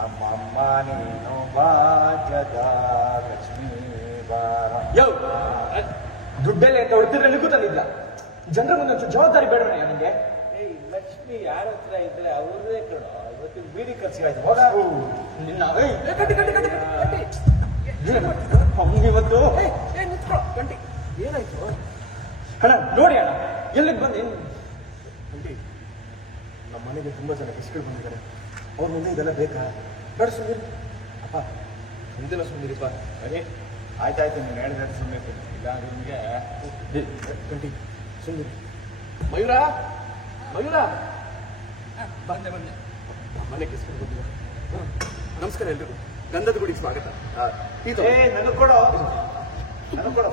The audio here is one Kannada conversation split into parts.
ನಮ್ಮಮ್ಮ ನೀನು ಭಾಗ್ಯದ ಲಕ್ಷ್ಮೀ ಬಾರ. ದುಡ್ಡೆಲ್ಲ ಅಂತ ಹೊಡ್ತಿದ್ರೆ ನನಗೂ ತಂದಿದ್ದ. ಜನರ ಮುಂದೆ ಒಂಚೂರು ಜವಾಬ್ದಾರಿ ಬೇಡವೇ ನನಗೆ? ಲಕ್ಷ್ಮಿ ಯಾರ ಹತ್ರ ಇದ್ರೆ ಅವ್ರದೇ ಕಣ. ಇವತ್ತಿನ ಬೀದಿ ಖರ್ಚು ಆಯ್ತು. ಹೋಗ ನಿನ್ನ ಇವತ್ತು ಗಂಟಿ ಏನಾಯ್ತು ಅಣ್ಣ? ನೋಡಿ ಅಣ್ಣ, ಎಲ್ಲಿಗೆ ಬಂದು ಗಂಟಿ, ನಮ್ಮ ಮನೆಗೆ ತುಂಬಾ ಜನ ಗೆಸ್ಟ್ಗಳು ಬಂದಿದ್ದಾರೆ. ಅವ್ರ ಮುಂದೆ ಇದೆಲ್ಲ ಬೇಕಾ? ಬೇಡ ಸುಮ್ಮನೆ ಅಪ್ಪ, ಮುಂದೆಲ್ಲ ಸುಮ್ಮನಿರಿಪ್ಪ. ಅದೇ ಆಯ್ತಾಯ್ತು, ನೀನು ಹೇಳಿದ್ರೆ ಸುಮ್ಮನೆ ಇಲ್ಲ ನಿಮಗೆ. ಗಂಟಿ ಸುಮ್ಮನೆ. ಮಯೂರ ಮಯೂರ ಬಂದೆ ಮನೆ ಗೆಸ್ಟ್ಗಳು ಬಂದಿದ್ದಾರೆ. ನಮಸ್ಕಾರ ಎಲ್ರಿಗೂ. ಗಂಧದ ಗುಡಿಗೆ ಸ್ವಾಗತ. ನನಗೆ ಕೊಡೋ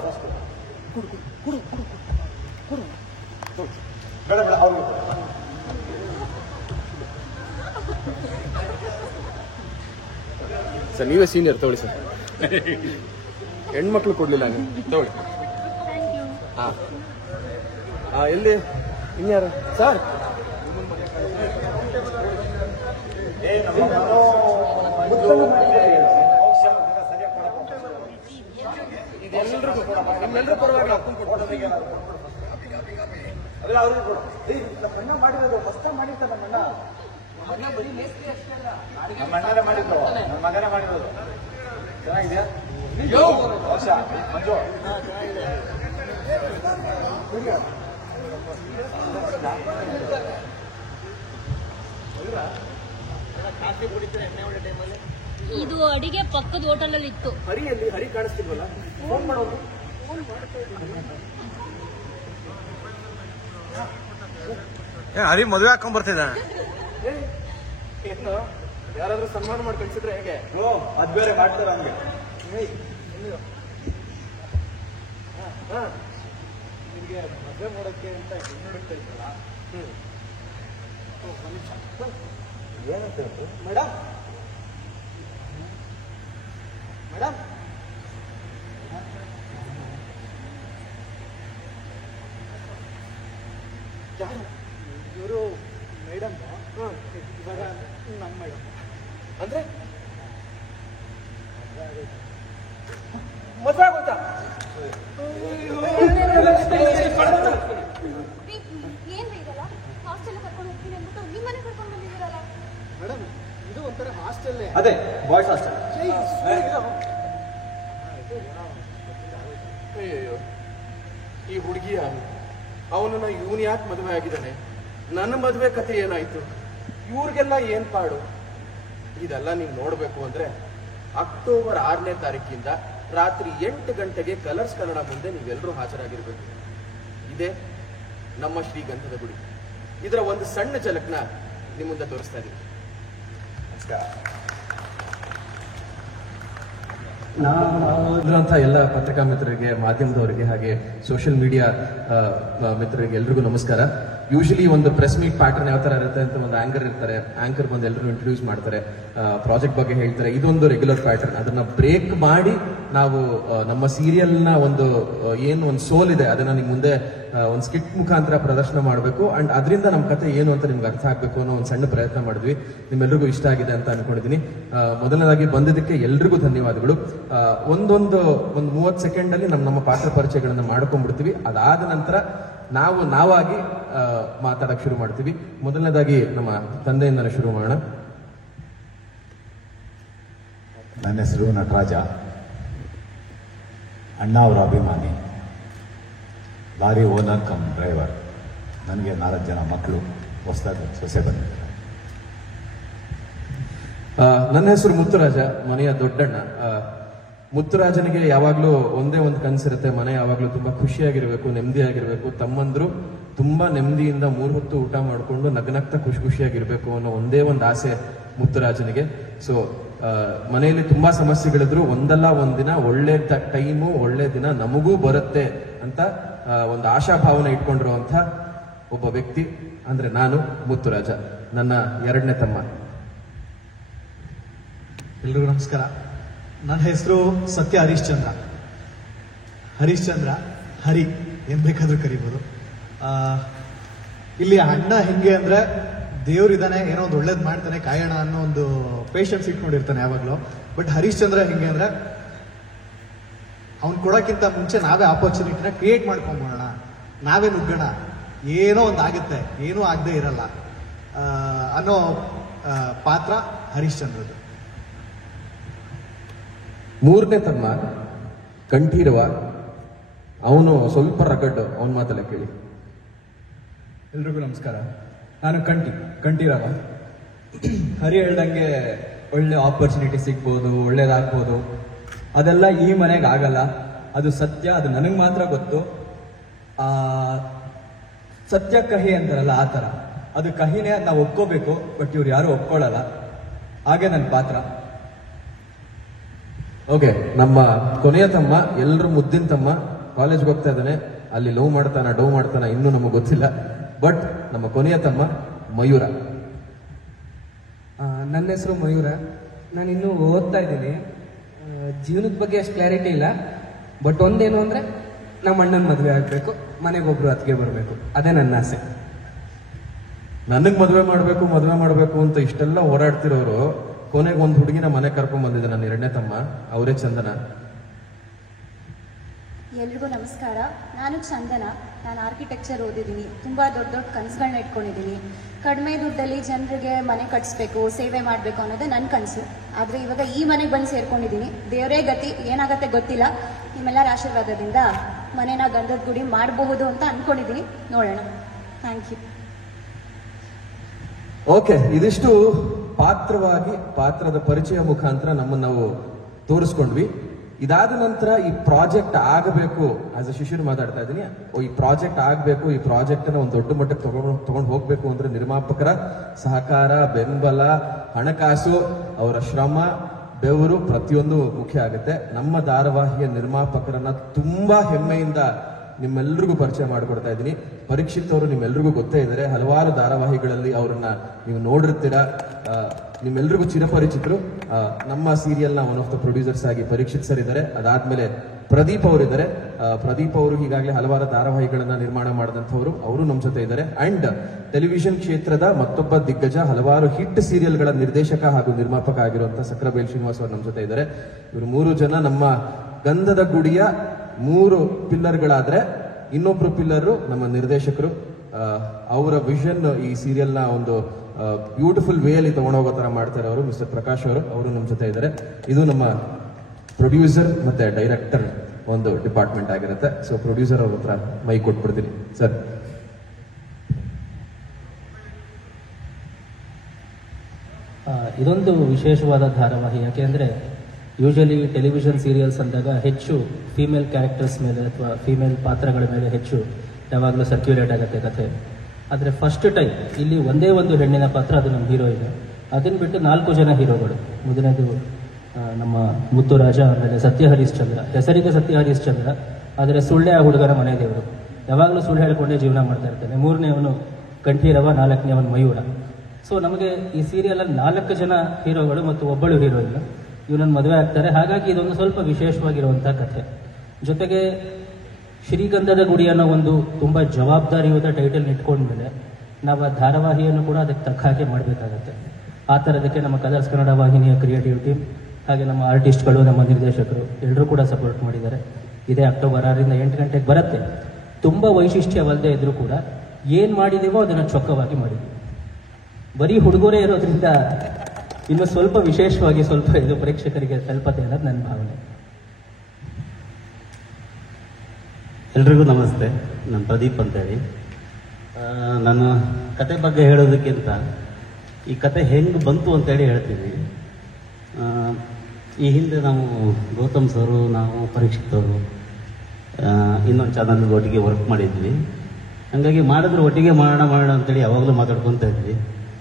ಫಸ್ಟ್. ಕೊಡು ಬೇಡ ಬೇಡ ಅವ್ರಿಗೆ ಸರ್. ನೀವೇ ಸೀನಿಯರ್, ತಗೊಳ್ಳಿ ಸರ್. ಹೆಣ್ಮಕ್ಳು ಕೊಡ್ಲಿಲ್ಲ ನೀವು, ತಗೊಳ್ಳಿ. ಎಲ್ಲಿ ಇನ್ಯಾರು ಸರ್? ನಿಮ್ಮೆಲ್ಲರೂ ಪರವಾಗಿ ಅಪ್ಪನ ಕೊಡೋದಿಗೆ ಅಲ್ಲ, ಅವ್ರಿಗೆ ಕೊಡು. ನಮ್ಮ ಮಾಡಿರೋದು ಹೊಸ ಮಾಡಿರ್ತಾರೆ. ನಮ್ಮ ಅಣ್ಣನೇ ಮಾಡಿದ್ರು, ನಮ್ಮ ಮಗನೇ ಮಾಡಿರೋದು. ಚೆನ್ನಾಗಿದೆಯಾ? ವರ್ಷ ಮಂಜು ಇದು ಅಡಿಗೆ ಪಕ್ಕದ ಹೋಟೆಲ್ ಅಲ್ಲಿ ಇತ್ತು. ಹರಿಯಲ್ಲಿ ಹರಿ ಕಾಣಿಸ್ತಿಲ್ವಲ್ಲ? ಫೋನ್ ಮಾಡೋದು. ಹರಿ ಮದುವೆ ಹಾಕೊಂಡ್ ಬರ್ತಿದ್ದ. ಏನು ಯಾರಾದ್ರೂ ಸನ್ಮಾನ ಮಾಡಿ ಕಳ್ಸಿದ್ರೆ ಹೇಗೆ? ಅದ್ ಬೇರೆ ಮಾಡ್ತಾರ ಹಂಗೆ. ನಿಮಗೆ ಮದುವೆ ಮಾಡೋಕ್ಕೆ ಅಂತ ಹೆಣ್ಣು ಹುಡುಕ್ತಾ ಇದ್ದಲ್ಲ. ಏನಂತ ಮೇಡಮ್? ಮೇಡಮ್ ಇವರು ಮೇಡಮ್. ಇವಾಗ ನಮ್ಮ ಮೇಡಮ್ ಅಂದ್ರೆ ಮದುವೆ ಆಗೋಯ್ತಾ? ಏನ್ ಇದಲ್ಲ, ಹಾಸ್ಟೆಲ್ ಕರ್ಕೊಂಡು ಹೋಗ್ತೀನಿ ಅಂದ್ಬಿಟ್ಟು ನಿಮ್ಮನೆ ಕರ್ಕೊಂಡು ಬಂದಿದ್ದೀರಲ್ಲ. ಮೇಡಮ್, ಇದು ಒಂಥರ ಹಾಸ್ಟೆಲ್. ಅದೇ ಬಾಯ್ಸ್ ಹಾಸ್ಟೆಲ್. ಅಯ್ಯೋ, ಈ ಹುಡುಗಿ ಯಾರು? ಅವನನ್ನ ಇವನು ಯಾಕೆ ಮದುವೆ ಆಗಿದ್ದಾನೆ? ನನ್ನ ಮದುವೆ ಕಥೆ ಏನಾಯ್ತು? ಇವ್ರಿಗೆಲ್ಲ ಏನ್ ಪಾಡು? ಇದೆಲ್ಲ ನೀವು ನೋಡ್ಬೇಕು ಅಂದ್ರೆ ಅಕ್ಟೋಬರ್ 6ನೇ ತಾರೀಕಿಂದ ರಾತ್ರಿ 8 ಗಂಟೆಗೆ ಕಲರ್ಸ್ ಕನ್ನಡ ಮುಂದೆ ನೀವೆಲ್ಲರೂ ಹಾಜರಾಗಿರ್ಬೇಕು. ಇದೇ ನಮ್ಮ ಶ್ರೀಗಂಧದ ಗುಡಿ. ಇದರ ಒಂದು ಸಣ್ಣ ಝಲಕ್ನ ನಿಮ್ಮ ಮುಂದೆ ತೋರಿಸ್ತಾ ಇದ್ದೀವಿ. ಅಂತ ಎಲ್ಲ ಪತ್ರಿಕಾ ಮಿತ್ರರಿಗೆ, ಮಾಧ್ಯಮದವರಿಗೆ, ಹಾಗೆ ಸೋಷಿಯಲ್ ಮೀಡಿಯಾ ಮಿತ್ರರಿಗೆ ಎಲ್ರಿಗೂ ನಮಸ್ಕಾರ. ಯೂಶಲಿ ಒಂದು ಪ್ರೆಸ್ ಮೀಟ್ ಪ್ಯಾಟರ್ನ್ ಯಾವ ತರ ಇರುತ್ತೆ ಅಂತ ಒಂದು ಆಂಕರ್ ಇರ್ತಾರೆ. ಆಂಕರ್ ಬಂದು ಎಲ್ಲರೂ ಇಂಟ್ರೊಡ್ಯೂಸ್ ಮಾಡ್ತಾರೆ, ಪ್ರಾಜೆಕ್ಟ್ ಬಗ್ಗೆ ಹೇಳ್ತಾರೆ. ಇದೊಂದು ರೆಗ್ಯುಲರ್ ಪ್ಯಾಟರ್ನ್. ಅದನ್ನ ಬ್ರೇಕ್ ಮಾಡಿ ನಾವು ನಮ್ಮ ಸೀರಿಯಲ್ನ ಒಂದು ಏನು ಒಂದು ಸೋಲ್ ಇದೆ ಅದನ್ನ ನಿಮ್ ಮುಂದೆ ಒಂದು ಸ್ಕಿಟ್ ಮುಖಾಂತರ ಪ್ರದರ್ಶನ ಮಾಡಬೇಕು. ಅಂಡ್ ಅದರಿಂದ ನಮ್ಮ ಕತೆ ಏನು ಅಂತ ನಿಮ್ಗೆ ಅರ್ಥ ಆಗ್ಬೇಕು ಅನ್ನೋ ಒಂದು ಸಣ್ಣ ಪ್ರಯತ್ನ ಮಾಡಿದ್ವಿ. ನಿಮ್ಮೆಲ್ರಿಗೂ ಇಷ್ಟ ಆಗಿದೆ ಅಂತ ಅನ್ಕೊಂಡಿದ್ದೀನಿ. ಮೊದಲನೇದಾಗಿ ಬಂದಿದ್ದಕ್ಕೆ ಎಲ್ರಿಗೂ ಧನ್ಯವಾದಗಳು. ಒಂದು 30 ಸೆಕೆಂಡ್ ಅಲ್ಲಿ ನಮ್ಮ ಪಾತ್ರ ಪರಿಚಯಗಳನ್ನ ಮಾಡ್ಕೊಂಡ್ಬಿಡ್ತೀವಿ. ಅದಾದ ನಂತರ ನಾವಾಗಿ ಮಾತಾಡಕ್ ಶುರು ಮಾಡ್ತೀವಿ. ಮೊದಲನೇದಾಗಿ ನಮ್ಮ ತಂದೆಯಿಂದನೇ ಶುರು ಮಾಡೋಣ. ನನ್ನ ಹೆಸರು ನಟರಾಜ. ಅಣ್ಣ ಅವರ ಅಭಿಮಾನಿ, ಲಾರಿ ಓನರ್ ಕಮ್ ಡ್ರೈವರ್. ನನಗೆ 4 ಜನ ಮಕ್ಕಳು, ಹೊಸದಾಗಿ ಸೊಸೆ ಬಂದಿದ್ದಾರೆ. ನನ್ನ ಹೆಸರು ಮುತ್ತುರಾಜ, ಮನೆಯ ದೊಡ್ಡಣ್ಣ. ಮುತ್ತುರಾಜನಿಗೆ ಯಾವಾಗ್ಲೂ ಒಂದೇ ಒಂದು ಕನಸಿರುತ್ತೆ, ಮನೆ ಯಾವಾಗ್ಲೂ ತುಂಬಾ ಖುಷಿಯಾಗಿರ್ಬೇಕು, ನೆಮ್ಮದಿಯಾಗಿರ್ಬೇಕು. ತಮ್ಮಂದ್ರು ತುಂಬಾ ನೆಮ್ಮದಿಯಿಂದ 3 ಹೊತ್ತು ಊಟ ಮಾಡ್ಕೊಂಡು ನಗ್ನಗ್ತಾ ಖುಷಿಯಾಗಿರ್ಬೇಕು ಅನ್ನೋ ಒಂದೇ ಒಂದು ಆಸೆ ಮುತ್ತುರಾಜನಿಗೆ. ಸೊ ಮನೆಯಲ್ಲಿ ತುಂಬಾ ಸಮಸ್ಯೆಗಳಿದ್ರು ಒಂದಲ್ಲ ಒಂದಿನ ಒಳ್ಳೆ ಟೈಮು, ಒಳ್ಳೆ ದಿನ ನಮಗೂ ಬರುತ್ತೆ ಅಂತ ಒಂದು ಆಶಾಭಾವನೆ ಇಟ್ಕೊಂಡಿರುವಂತ ಒಬ್ಬ ವ್ಯಕ್ತಿ ಅಂದ್ರೆ ನಾನು ಮುತ್ತುರಾಜ, ನನ್ನ 2ನೇ ತಮ್ಮ. ಎಲ್ರಿಗೂ ನಮಸ್ಕಾರ. ನನ್ನ ಹೆಸರು ಸತ್ಯ ಹರಿಶ್ಚಂದ್ರ. ಹರಿ ಏನ್ ಬೇಕಾದ್ರೂ ಕರಿಬೋದು. ಇಲ್ಲಿ ಅಣ್ಣ ಹೆಂಗೆ ಅಂದ್ರೆ ದೇವ್ರಿದ್ದಾನೆ, ಏನೋ ಒಂದು ಒಳ್ಳೇದು ಮಾಡ್ತಾನೆ, ಕಾಯೋಣ ಅನ್ನೋ ಒಂದು ಪೇಷನ್ಸ್ ಇಟ್ಕೊಂಡಿರ್ತಾನೆ ಯಾವಾಗಲೂ. ಬಟ್ ಹರಿಶ್ಚಂದ್ರ ಹಿಂಗೆ ಅಂದರೆ ಅವ್ನು ಕೊಡೋಕ್ಕಿಂತ ಮುಂಚೆ ನಾವೇ ಆಪರ್ಚುನಿಟಿನ ಕ್ರಿಯೇಟ್ ಮಾಡ್ಕೊಂಬೋಣ, ನಾವೇ ನುಗ್ಗೋಣ, ಏನೋ ಒಂದು ಆಗುತ್ತೆ, ಏನೂ ಆಗದೆ ಇರಲ್ಲ ಅನ್ನೋ ಪಾತ್ರ ಹರಿಶ್ಚಂದ್ರದ್ದು. ಮೂರನೇ ತಮ್ಮ ಕಂಠೀರವ, ಅವನು ಸ್ವಲ್ಪ ರಗಡ್ಡು, ಅವನ ಮಾತಲ್ಲ ಕೇಳಿ. ಎಲ್ರಿಗೂ ನಮಸ್ಕಾರ. ನಾನು ಕಂಠೀರವ. ಹರಿ ಹೇಳ್ದಂಗೆ ಒಳ್ಳೆ ಆಪರ್ಚುನಿಟಿ ಸಿಗ್ಬೋದು, ಒಳ್ಳೇದಾಗ್ಬೋದು, ಅದೆಲ್ಲ ಈ ಮನೆಗೆ ಆಗಲ್ಲ. ಅದು ಸತ್ಯ, ಅದು ನನಗೆ ಮಾತ್ರ ಗೊತ್ತು. ಸತ್ಯ ಕಹಿ ಅಂತಾರಲ್ಲ ಆ ಥರ, ಅದು ಕಹಿನೇ, ಅದು ನಾವು ಒಪ್ಕೋಬೇಕು. ಬಟ್ ಇವ್ರು ಯಾರು ಒಪ್ಕೊಳ್ಳಲ್ಲ. ಹಾಗೆ ನನ್ನ ಪಾತ್ರ. ಓಕೆ, ನಮ್ಮ ಕೊನೆಯ ತಮ್ಮ, ಎಲ್ಲರೂ ಮುದ್ದಿನ ತಮ್ಮ, ಕಾಲೇಜ್ಗೆ ಹೋಗ್ತಾ ಇದ್ದಾನೆ. ಅಲ್ಲಿ ಡವ್ ಮಾಡ್ತಾನ ಇನ್ನೂ ನಮಗೆ ಗೊತ್ತಿಲ್ಲ. ಬಟ್ ನಮ್ಮ ಕೊನೆಯ ತಮ್ಮ ಮಯೂರ. ನನ್ನ ಹೆಸರು ಮಯೂರ. ನಾನು ಇನ್ನೂ ಓದ್ತಾ ಇದ್ದೀನಿ. ಜೀವನದ ಬಗ್ಗೆ ಅಷ್ಟು ಕ್ಲಾರಿಟಿ ಇಲ್ಲ. ಬಟ್ ಒಂದೇನು ಅಂದರೆ ನಮ್ಮ ಅಣ್ಣನ ಮದುವೆ ಆಗಬೇಕು, ಮನೆಗೊಬ್ರು ಅತ್ತಿಗೆ ಬರಬೇಕು, ಅದೇ ನನ್ನ ಆಸೆ. ನನಗೆ ಮದುವೆ ಮಾಡಬೇಕು ಅಂತ ಇಷ್ಟೆಲ್ಲ ಹೋರಾಡ್ತಿರೋರು ಕೊನೆಗೆ ಒಂದು ಹುಡುಗಿನ ಮನೆ ಕರ್ಕೊಂಡ್ ಬಂದಿದ್ದೆ ನನ್ನ ಎರಡನೇ ತಮ್ಮ, ಅವರೇ ಚಂದನ. ಎಲ್ರಿಗೂ ನಮಸ್ಕಾರ. ನಾನು ಚಂದನ. ನಾನು ಆರ್ಕಿಟೆಕ್ಚರ್ ಓದಿದ್ದೀನಿ. ತುಂಬ ದೊಡ್ಡ ದೊಡ್ಡ ಕನಸುಗಳನ್ನ ಇಟ್ಕೊಂಡಿದ್ದೀನಿ. ಕಡಿಮೆ ದುಡ್ಡಲ್ಲಿ ಜನರಿಗೆ ಮನೆ ಕಟ್ಟಿಸ್ಬೇಕು, ಸೇವೆ ಮಾಡಬೇಕು ಅನ್ನೋದೇ ನನ್ನ ಕನಸು. ಆದರೆ ಇವಾಗ ಈ ಮನೆಗೆ ಬಂದು ಸೇರ್ಕೊಂಡಿದ್ದೀನಿ. ದೇವರೇ ಗತಿ, ಏನಾಗತ್ತೆ ಗೊತ್ತಿಲ್ಲ. ನಿಮ್ಮೆಲ್ಲರ ಆಶೀರ್ವಾದದಿಂದ ಮನೆನ ಗಂಧದ ಗುಡಿ ಮಾಡಬಹುದು ಅಂತ ಅಂದ್ಕೊಂಡಿದ್ದೀನಿ. ನೋಡೋಣ. Thank you. ಓಕೆ, ಇದಿಷ್ಟು ಪಾತ್ರದ ಪರಿಚಯ ಮುಖಾಂತರ ನಮ್ಮನ್ನು ನಾವು ತೋರಿಸ್ಕೊಂಡ್ವಿ. ಇದಾದ ನಂತರ ಈ ಪ್ರಾಜೆಕ್ಟ್ ಆಗಬೇಕು, ಆಸ್ ಅ ಶಿಷ್ಯರು ಮಾತಾಡ್ತಾ ಇದ್ದೀನಿ, ಈ ಪ್ರಾಜೆಕ್ಟ್ ಆಗಬೇಕು, ಈ ಪ್ರಾಜೆಕ್ಟ್ ಅನ್ನ ಒಂದು ದೊಡ್ಡ ಮಟ್ಟಕ್ಕೆ ತಗೊಂಡು ಹೋಗ್ಬೇಕು ಅಂದ್ರೆ ನಿರ್ಮಾಪಕರ ಸಹಕಾರ, ಬೆಂಬಲ, ಹಣಕಾಸು, ಅವರ ಶ್ರಮ, ಬೆವರು ಪ್ರತಿಯೊಂದು ಮುಖ್ಯ ಆಗುತ್ತೆ. ನಮ್ಮ ಧಾರಾವಾಹಿಯ ನಿರ್ಮಾಪಕರನ್ನ ತುಂಬಾ ಹೆಮ್ಮೆಯಿಂದ ನಿಮ್ಮೆಲ್ರಿಗೂ ಪರಿಚಯ ಮಾಡಿಕೊಡ್ತಾ ಇದ್ದೀನಿ. ಪರೀಕ್ಷಿತ್ ಅವರು ನಿಮ್ಮೆಲ್ರಿಗೂ ಗೊತ್ತೇ ಇದ್ದಾರೆ. ಹಲವಾರು ಧಾರಾವಾಹಿಗಳಲ್ಲಿ ಅವರನ್ನ ನೀವು ನೋಡಿರ್ತೀರಾ. ನಿಮ್ಮೆಲ್ರಿಗೂ ಚಿರಪರಿಚಿತರು. ನಮ್ಮ ಸೀರಿಯಲ್ನ ಒನ್ ಆಫ್ ದ ಪ್ರೊಡ್ಯೂಸರ್ಸ್ ಆಗಿ ಪರೀಕ್ಷಿತ್ ಸರ್ ಇದ್ದಾರೆ. ಅದಾದ್ಮೇಲೆ ಪ್ರದೀಪ್ ಅವರಿದ್ದಾರೆ. ಪ್ರದೀಪ್ ಅವರು ಈಗಾಗಲೇ ಹಲವಾರು ಧಾರಾವಾಹಿಗಳನ್ನ ನಿರ್ಮಾಣ ಮಾಡಿದಂಥವ್ರು, ಅವರು ನಮ್ಮ ಜೊತೆ ಇದ್ದಾರೆ. ಅಂಡ್ ಟೆಲಿವಿಷನ್ ಕ್ಷೇತ್ರದ ಮತ್ತೊಬ್ಬ ದಿಗ್ಗಜ, ಹಲವಾರು ಹಿಟ್ ಸೀರಿಯಲ್ಗಳ ನಿರ್ದೇಶಕ ಹಾಗೂ ನಿರ್ಮಾಪಕ ಆಗಿರುವಂತಹ ಸಕ್ರಬೇಲ್ ಶ್ರೀನಿವಾಸ್ ಅವರು ನಮ್ಮ ಜೊತೆ ಇದ್ದಾರೆ. ಇವರು 3 ಜನ ನಮ್ಮ ಗಂಧದ ಗುಡಿಯ 3 ಪಿಲ್ಲರ್ಗಳಾದ್ರೆ ಇನ್ನೊಬ್ರು ಪಿಲ್ಲರ್ ನಮ್ಮ ನಿರ್ದೇಶಕರು. ಅವರ ವಿಷನ್ ಈ ಸೀರಿಯಲ್ನ ಒಂದು ಬ್ಯೂಟಿಫುಲ್ ವೇಯಲ್ಲಿ ತಗೊಂಡೋಗೋ ತರ ಮಾಡ್ತಾರೆ ಅವರು, ಮಿಸ್ಟರ್ ಪ್ರಕಾಶ್ ಅವರು ನಮ್ಮ ಜೊತೆ ಇದ್ದಾರೆ. ಇದು ನಮ್ಮ ಪ್ರೊಡ್ಯೂಸರ್ ಮತ್ತೆ ಡೈರೆಕ್ಟರ್ ಒಂದು ಡಿಪಾರ್ಟ್ಮೆಂಟ್ ಆಗಿರುತ್ತೆ. ಸೊ ಪ್ರೊಡ್ಯೂಸರ್ ಅವ್ರ ಹತ್ರ ಮೈ ಕೊಟ್ಬಿಡ್ತೀನಿ ಸರ್. ಇದೊಂದು ವಿಶೇಷವಾದ ಧಾರಾವಾಹಿ. ಯಾಕೆಂದರೆ ಯೂಶಲಿ ಟೆಲಿವಿಷನ್ ಸೀರಿಯಲ್ಸ್ ಅಂದಾಗ ಹೆಚ್ಚು ಫೀಮೇಲ್ ಕ್ಯಾರೆಕ್ಟರ್ಸ್ ಮೇಲೆ ಅಥವಾ ಫೀಮೇಲ್ ಪಾತ್ರಗಳ ಮೇಲೆ ಹೆಚ್ಚು ಯಾವಾಗಲೂ ಸರ್ಕ್ಯುಲೇಟ್ ಆಗುತ್ತೆ ಕಥೆ. ಆದರೆ ಫಸ್ಟ್ ಟೈಮ್ ಇಲ್ಲಿ ಒಂದೇ ಒಂದು ಹೆಣ್ಣಿನ ಪಾತ್ರ, ಅದು ನಮ್ಮ ಹೀರೋ ಇದೆ. ಅದನ್ನು ಬಿಟ್ಟು 4 ಜನ ಹೀರೋಗಳು. ಮೊದಲನೇದು ನಮ್ಮ ಮುತ್ತುರಾಜ, ಆಮೇಲೆ ಸತ್ಯ ಹರಿಶ್ಚಂದ್ರ. ಹೆಸರಿಗೆ ಸತ್ಯ ಹರಿಶ್ಚಂದ್ರ, ಆದರೆ ಸುಳ್ಳೆ ಆ ಹುಡುಗನ ಮನೆ ದೇವರು. ಯಾವಾಗಲೂ ಸುಳ್ಳು ಹೇಳ್ಕೊಂಡೇ ಜೀವನ ಮಾಡ್ತಾ ಇರ್ತಾನೆ. 3ನೇವನು ಕಂಠೀರವ, 4ನೇವನು ಮಯೂರ. ಸೊ ನಮಗೆ ಈ ಸೀರಿಯಲಲ್ಲಿ 4 ಜನ ಹೀರೋಗಳು ಮತ್ತು ಒಬ್ಬಳು ಹೀರೋಯಿನ್. ಇವನನ್ನು ಮದುವೆ ಆಗ್ತಾರೆ. ಹಾಗಾಗಿ ಇದೊಂದು ಸ್ವಲ್ಪ ವಿಶೇಷವಾಗಿರುವಂಥ ಕಥೆ. ಜೊತೆಗೆ ಶ್ರೀಗಂಧದ ಗುಡಿ ಅನ್ನೋ ಒಂದು ತುಂಬ ಜವಾಬ್ದಾರಿಯುತ ಟೈಟಲ್ ಇಟ್ಕೊಂಡ್ಮೇಲೆ ನಾವು ಆ ಧಾರಾವಾಹಿಯನ್ನು ಕೂಡ ಅದಕ್ಕೆ ತಕ್ಕ ಹಾಗೆ ಮಾಡಬೇಕಾಗತ್ತೆ. ಆ ಥರದಕ್ಕೆ ನಮ್ಮ ಕಲರ್ಸ್ ಕನ್ನಡ ವಾಹಿನಿಯ ಕ್ರಿಯೇಟಿವ್ ಟೀಮ್, ಹಾಗೆ ನಮ್ಮ ಆರ್ಟಿಸ್ಟ್ಗಳು, ನಮ್ಮ ನಿರ್ದೇಶಕರು ಎಲ್ಲರೂ ಕೂಡ ಸಪೋರ್ಟ್ ಮಾಡಿದ್ದಾರೆ. ಇದೇ ಅಕ್ಟೋಬರ್ 6ರಿಂದ 8 ಗಂಟೆಗೆ ಬರುತ್ತೆ. ತುಂಬ ವೈಶಿಷ್ಟ್ಯವಲ್ಲದೆ ಇದ್ರೂ ಕೂಡ ಏನು ಮಾಡಿದ್ದೀವೋ ಅದನ್ನು ಚೊಕ್ಕವಾಗಿ ಮಾಡಿದ್ದೀವಿ. ಬರೀ ಹುಡುಗರೇ ಇರೋದ್ರಿಂದ ಇನ್ನು ಸ್ವಲ್ಪ ವಿಶೇಷವಾಗಿ ಸ್ವಲ್ಪ ಇದು ಪ್ರೇಕ್ಷಕರಿಗೆ ತಲುಪತ್ತೆ ಅನ್ನೋದು ನನ್ನ ಭಾವನೆ. ಎಲ್ರಿಗೂ ನಮಸ್ತೆ. ನಾನು ಪ್ರದೀಪ್ ಅಂತೇಳಿ. ನಾನು ಕತೆ ಬಗ್ಗೆ ಹೇಳೋದಕ್ಕಿಂತ ಈ ಕತೆ ಹೆಂಗೆ ಬಂತು ಅಂತೇಳಿ ಹೇಳ್ತೀನಿ. ಈ ಹಿಂದೆ ನಾವು ಗೌತಮ್ ಸರು, ನಾವು ಪರೀಕ್ಷಿತ್ ಅವರು ಇನ್ನೊಂದು ಚಾನಲ್ಗೆ ಒಟ್ಟಿಗೆ ವರ್ಕ್ ಮಾಡಿದ್ವಿ. ಹಾಗಾಗಿ ಮಾಡಿದ್ರೆ ಒಟ್ಟಿಗೆ ಮಾಡೋಣ ಅಂತೇಳಿ ಯಾವಾಗಲೂ ಮಾತಾಡ್ಕೊತಾ ಇದ್ವಿ.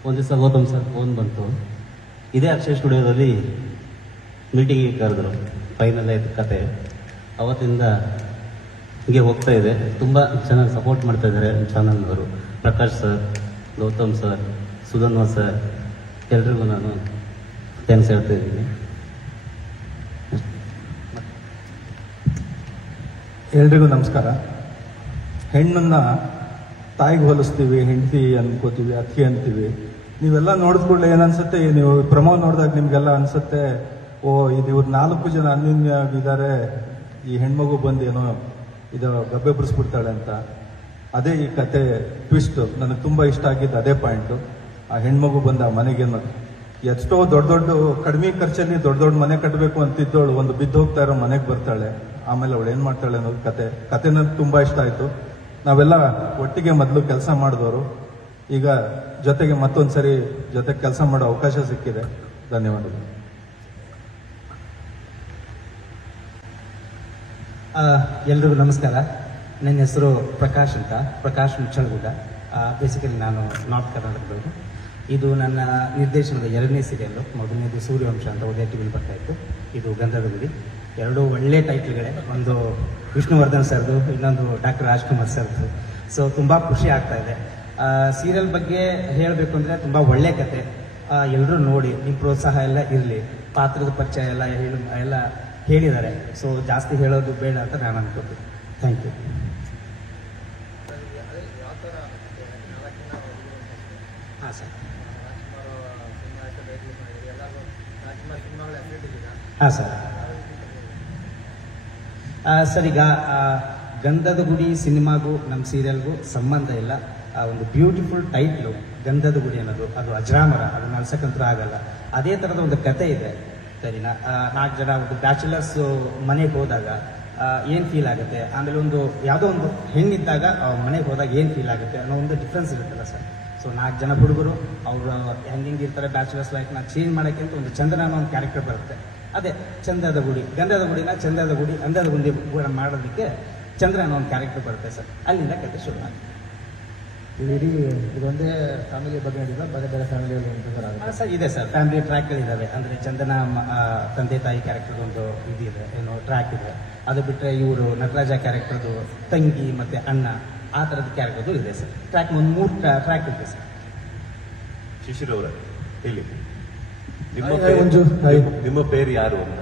ಒಂದು ದಿವಸ ಗೌತಮ್ ಸರ್ ಫೋನ್ ಬಂತು. ಇದೇ ಅಕ್ಷಯ ಸ್ಟುಡಿಯೋದಲ್ಲಿ ಮೀಟಿಂಗಿಗೆ ಕರೆದ್ರು. ಫೈನಲ್ ಆಯ್ತು ಕತೆ. ಅವತ್ತಿಂದ ಹೀಗೆ ಹೋಗ್ತಾ ಇದೆ. ತುಂಬ ಚೆನ್ನಾಗಿ ಸಪೋರ್ಟ್ ಮಾಡ್ತಾ ಇದ್ದಾರೆ ಚಾನಲ್ನವರು. Prakash sir, Gautam sir, Sudhanva sir, ಎಲ್ರಿಗೂ ನಾನು ಥ್ಯಾಂಕ್ಸ್ ಹೇಳ್ತಾ ಇದ್ದೀನಿ. ಎಲ್ರಿಗೂ ನಮಸ್ಕಾರ. ಹೆಣ್ಣನ್ನು ತಾಯಿಗೆ ಹೋಲಿಸ್ತೀವಿ, ಹೆಂಡತಿ ಅನ್ಕೋತೀವಿ, ಅಕ್ಕಿ ಅಂತೀವಿ. ನೀವೆಲ್ಲ ನೋಡಿದ ಕೂಡಲೇ ಏನನ್ಸುತ್ತೆ, ನೀವು ಪ್ರಮೋ ನೋಡಿದಾಗ ನಿಮ್ಗೆಲ್ಲ ಅನ್ಸುತ್ತೆ, ಓ ಇದು ಇವ್ರು 4 ಜನ ಅನ್ಯೋನ್ಯವಾಗಿದ್ದಾರೆ, ಈ ಹೆಣ್ಮಗು ಬಂದು ಏನೋ ಇದು ಗಬ್ಬೆ ಬಿಡಿಸ್ಬಿಡ್ತಾಳೆ ಅಂತ. ಅದೇ ಈ ಕತೆ ಟ್ವಿಸ್ಟ್. ನನಗೆ ತುಂಬ ಇಷ್ಟ ಆಗಿದ್ದು ಅದೇ ಪಾಯಿಂಟು. ಆ ಹೆಣ್ಮಗು ಬಂದ ಮನೆಗೇನು ಎಷ್ಟೋ ದೊಡ್ಡ ಕಡಿಮೆ ಖರ್ಚಲ್ಲಿ ದೊಡ್ಡ ಮನೆ ಕಟ್ಟಬೇಕು ಅಂತಿದ್ದವಳು ಒಂದು ಬಿದ್ದು ಹೋಗ್ತಾ ಇರೋ ಮನೆಗೆ ಬರ್ತಾಳೆ. ಆಮೇಲೆ ಅವಳು ಏನು ಮಾಡ್ತಾಳೆ ಅನ್ನೋದು ಕತೆ ನನಗೆ ತುಂಬ ಇಷ್ಟ ಆಯಿತು. ನಾವೆಲ್ಲ ಒಟ್ಟಿಗೆ ಮೊದಲು ಕೆಲಸ ಮಾಡಿದವರು, ಈಗ ಜೊತೆಗೆ ಮತ್ತೊಂದು ಸರಿ ಜೊತೆಗೆ ಕೆಲಸ ಮಾಡೋ ಅವಕಾಶ ಸಿಕ್ಕಿದೆ. ಧನ್ಯವಾದಗಳು. ಎಲ್ರಿಗೂ ನಮಸ್ಕಾರ. ನನ್ನ ಹೆಸರು ಪ್ರಕಾಶ್ ಅಂತ, ಪ್ರಕಾಶ್ ಮುಚ್ಚಳಗುಡ್ಡ. ಬೇಸಿಕಲಿ ನಾನು ನಾರ್ತ್ ಕರ್ನಾಟಕದವರು. ಇದು ನನ್ನ ನಿರ್ದೇಶನದ 2ನೇ ಸೀರಿಯಲ್ಲು. ಮೊದಲನೇದು ಸೂರ್ಯವಂಶ ಅಂತ ಉದಯ ಟಿವಿಲಿ ಬರ್ತಾಯಿತ್ತು. ಇದು ಗಂಧದ ಗುಡಿ. 2 ಒಳ್ಳೆ ಟೈಟ್ಲ್ಗಳೇ. ಒಂದು ವಿಷ್ಣುವರ್ಧನ್ ಸರ್ದು, ಇನ್ನೊಂದು ಡಾಕ್ಟರ್ ರಾಜ್ಕುಮಾರ್ ಸರ್ದು. ಸೊ ತುಂಬ ಖುಷಿ ಆಗ್ತಾ ಇದೆ. ಸೀರಿಯಲ್ ಬಗ್ಗೆ ಹೇಳಬೇಕು ಅಂದರೆ ತುಂಬ ಒಳ್ಳೆ ಕತೆ. ಎಲ್ಲರೂ ನೋಡಿ, ನಿಮ್ಮ ಪ್ರೋತ್ಸಾಹ ಎಲ್ಲ ಇರಲಿ. ಪಾತ್ರದ ಪರಿಚಯ ಎಲ್ಲ ಹೇಳಿದ್ದಾರೆ. ಸೊ ಜಾಸ್ತಿ ಹೇಳೋದು ಬೇಡ ಅಂತ ನಾನು ಅನ್ಕೋತೀನಿ. Thank you. ಹಾಂ ಸರ್. ಹಾಂ ಸರ್. ಸರ್, ಈಗ ಗಂಧದ ಗುಡಿ ಸಿನಿಮಾಗೂ ನಮ್ಮ ಸೀರಿಯಲ್ಗೂ ಸಂಬಂಧ ಇಲ್ಲ. ಒಂದು ಬ್ಯೂಟಿಫುಲ್ ಟೈಟ್ಲು ಗಂಧದ ಗುಡಿ ಅನ್ನೋದು, ಅದು ಅಜರಾಮರ, ಅದನ್ನ ಅಳ್ಸಕ್ಕಂತೂ ಆಗಲ್ಲ. ಅದೇ ಥರದ ಒಂದು ಕತೆ ಇದೆ, ಸರಿನಾ? 4 ಜನ ಒಂದು ಬ್ಯಾಚುಲರ್ಸ್ ಮನೆಗೆ ಹೋದಾಗ ಏನು ಫೀಲ್ ಆಗುತ್ತೆ, ಆಮೇಲೆ ಒಂದು ಯಾವುದೋ ಒಂದು ಹೆಣ್ಣಿದ್ದಾಗ ಮನೆಗೆ ಹೋದಾಗ ಏನು ಫೀಲ್ ಆಗುತ್ತೆ ಅನ್ನೋ ಒಂದು ಡಿಫ್ರೆನ್ಸ್ ಇರುತ್ತಲ್ಲ ಸರ್. ಸೊ 4 ಜನ ಹುಡುಗರು ಅವರು ಹೆಂಗಿರ್ತಾರೆ, ಬ್ಯಾಚುಲರ್ಸ್ ಲೈಫ್ನ ಚೇಂಜ್ ಮಾಡೋಕ್ಕಿಂತ ಒಂದು ಚಂದನ ಅನ್ನೋ ಒಂದು ಕ್ಯಾರೆಕ್ಟರ್ ಬರುತ್ತೆ. ಅದೇ ಚಂದದ ಗುಡಿ, ಗಂಧದ ಗುಡಿನ ಚಂದದ ಗುಡಿ, ಅಂದದ ಗುಂಡಿ ಮಾಡೋದಕ್ಕೆ ಚಂದ್ರ ಅನ್ನೋ ಒಂದು ಕ್ಯಾರೆಕ್ಟರ್ ಬರುತ್ತೆ ಸರ್. ಅಲ್ಲಿಂದ ಕತೆ ಶುರು ಆಗುತ್ತೆ. ಇಡೀ ಇದೊಂದೇ ಫ್ಯಾಮಿಲಿ ಬಗ್ಗೆ ಹೇಳಿದ್ರೆ ಬೇರೆ ಬೇರೆ ಫ್ಯಾಮಿಲಿಯಲ್ಲಿ ಸರ್ ಇದೆ ಸರ್, ಫ್ಯಾಮಿಲಿ ಟ್ರ್ಯಾಕ್ಗಳಿದ್ದಾವೆ. ಅಂದರೆ ಚಂದನ ತಂದೆ ತಾಯಿ ಕ್ಯಾರೆಕ್ಟರ್ ಒಂದು ಇದಿದೆ, ಏನೋ ಟ್ರ್ಯಾಕ್ ಇದೆ. ಅದು ಬಿಟ್ಟರೆ ಇವರು ನಟರಾಜ ಕ್ಯಾರೆಕ್ಟರ್ದು ತಂಗಿ ಮತ್ತು ಅಣ್ಣ, ಆ ಥರದ ಕ್ಯಾರೆಕ್ಟರ್ದು ಇದೆ ಸರ್. ಟ್ರ್ಯಾಕ್ ಒಂದು 3 ಟ್ರ್ಯಾಕ್ ಇದೆ ಸರ್. ಶಿಶಿರವರ ಹೇಳಿ, ನಿಮ್ಮ ಪೇರು ಯಾರು ಅಂತ?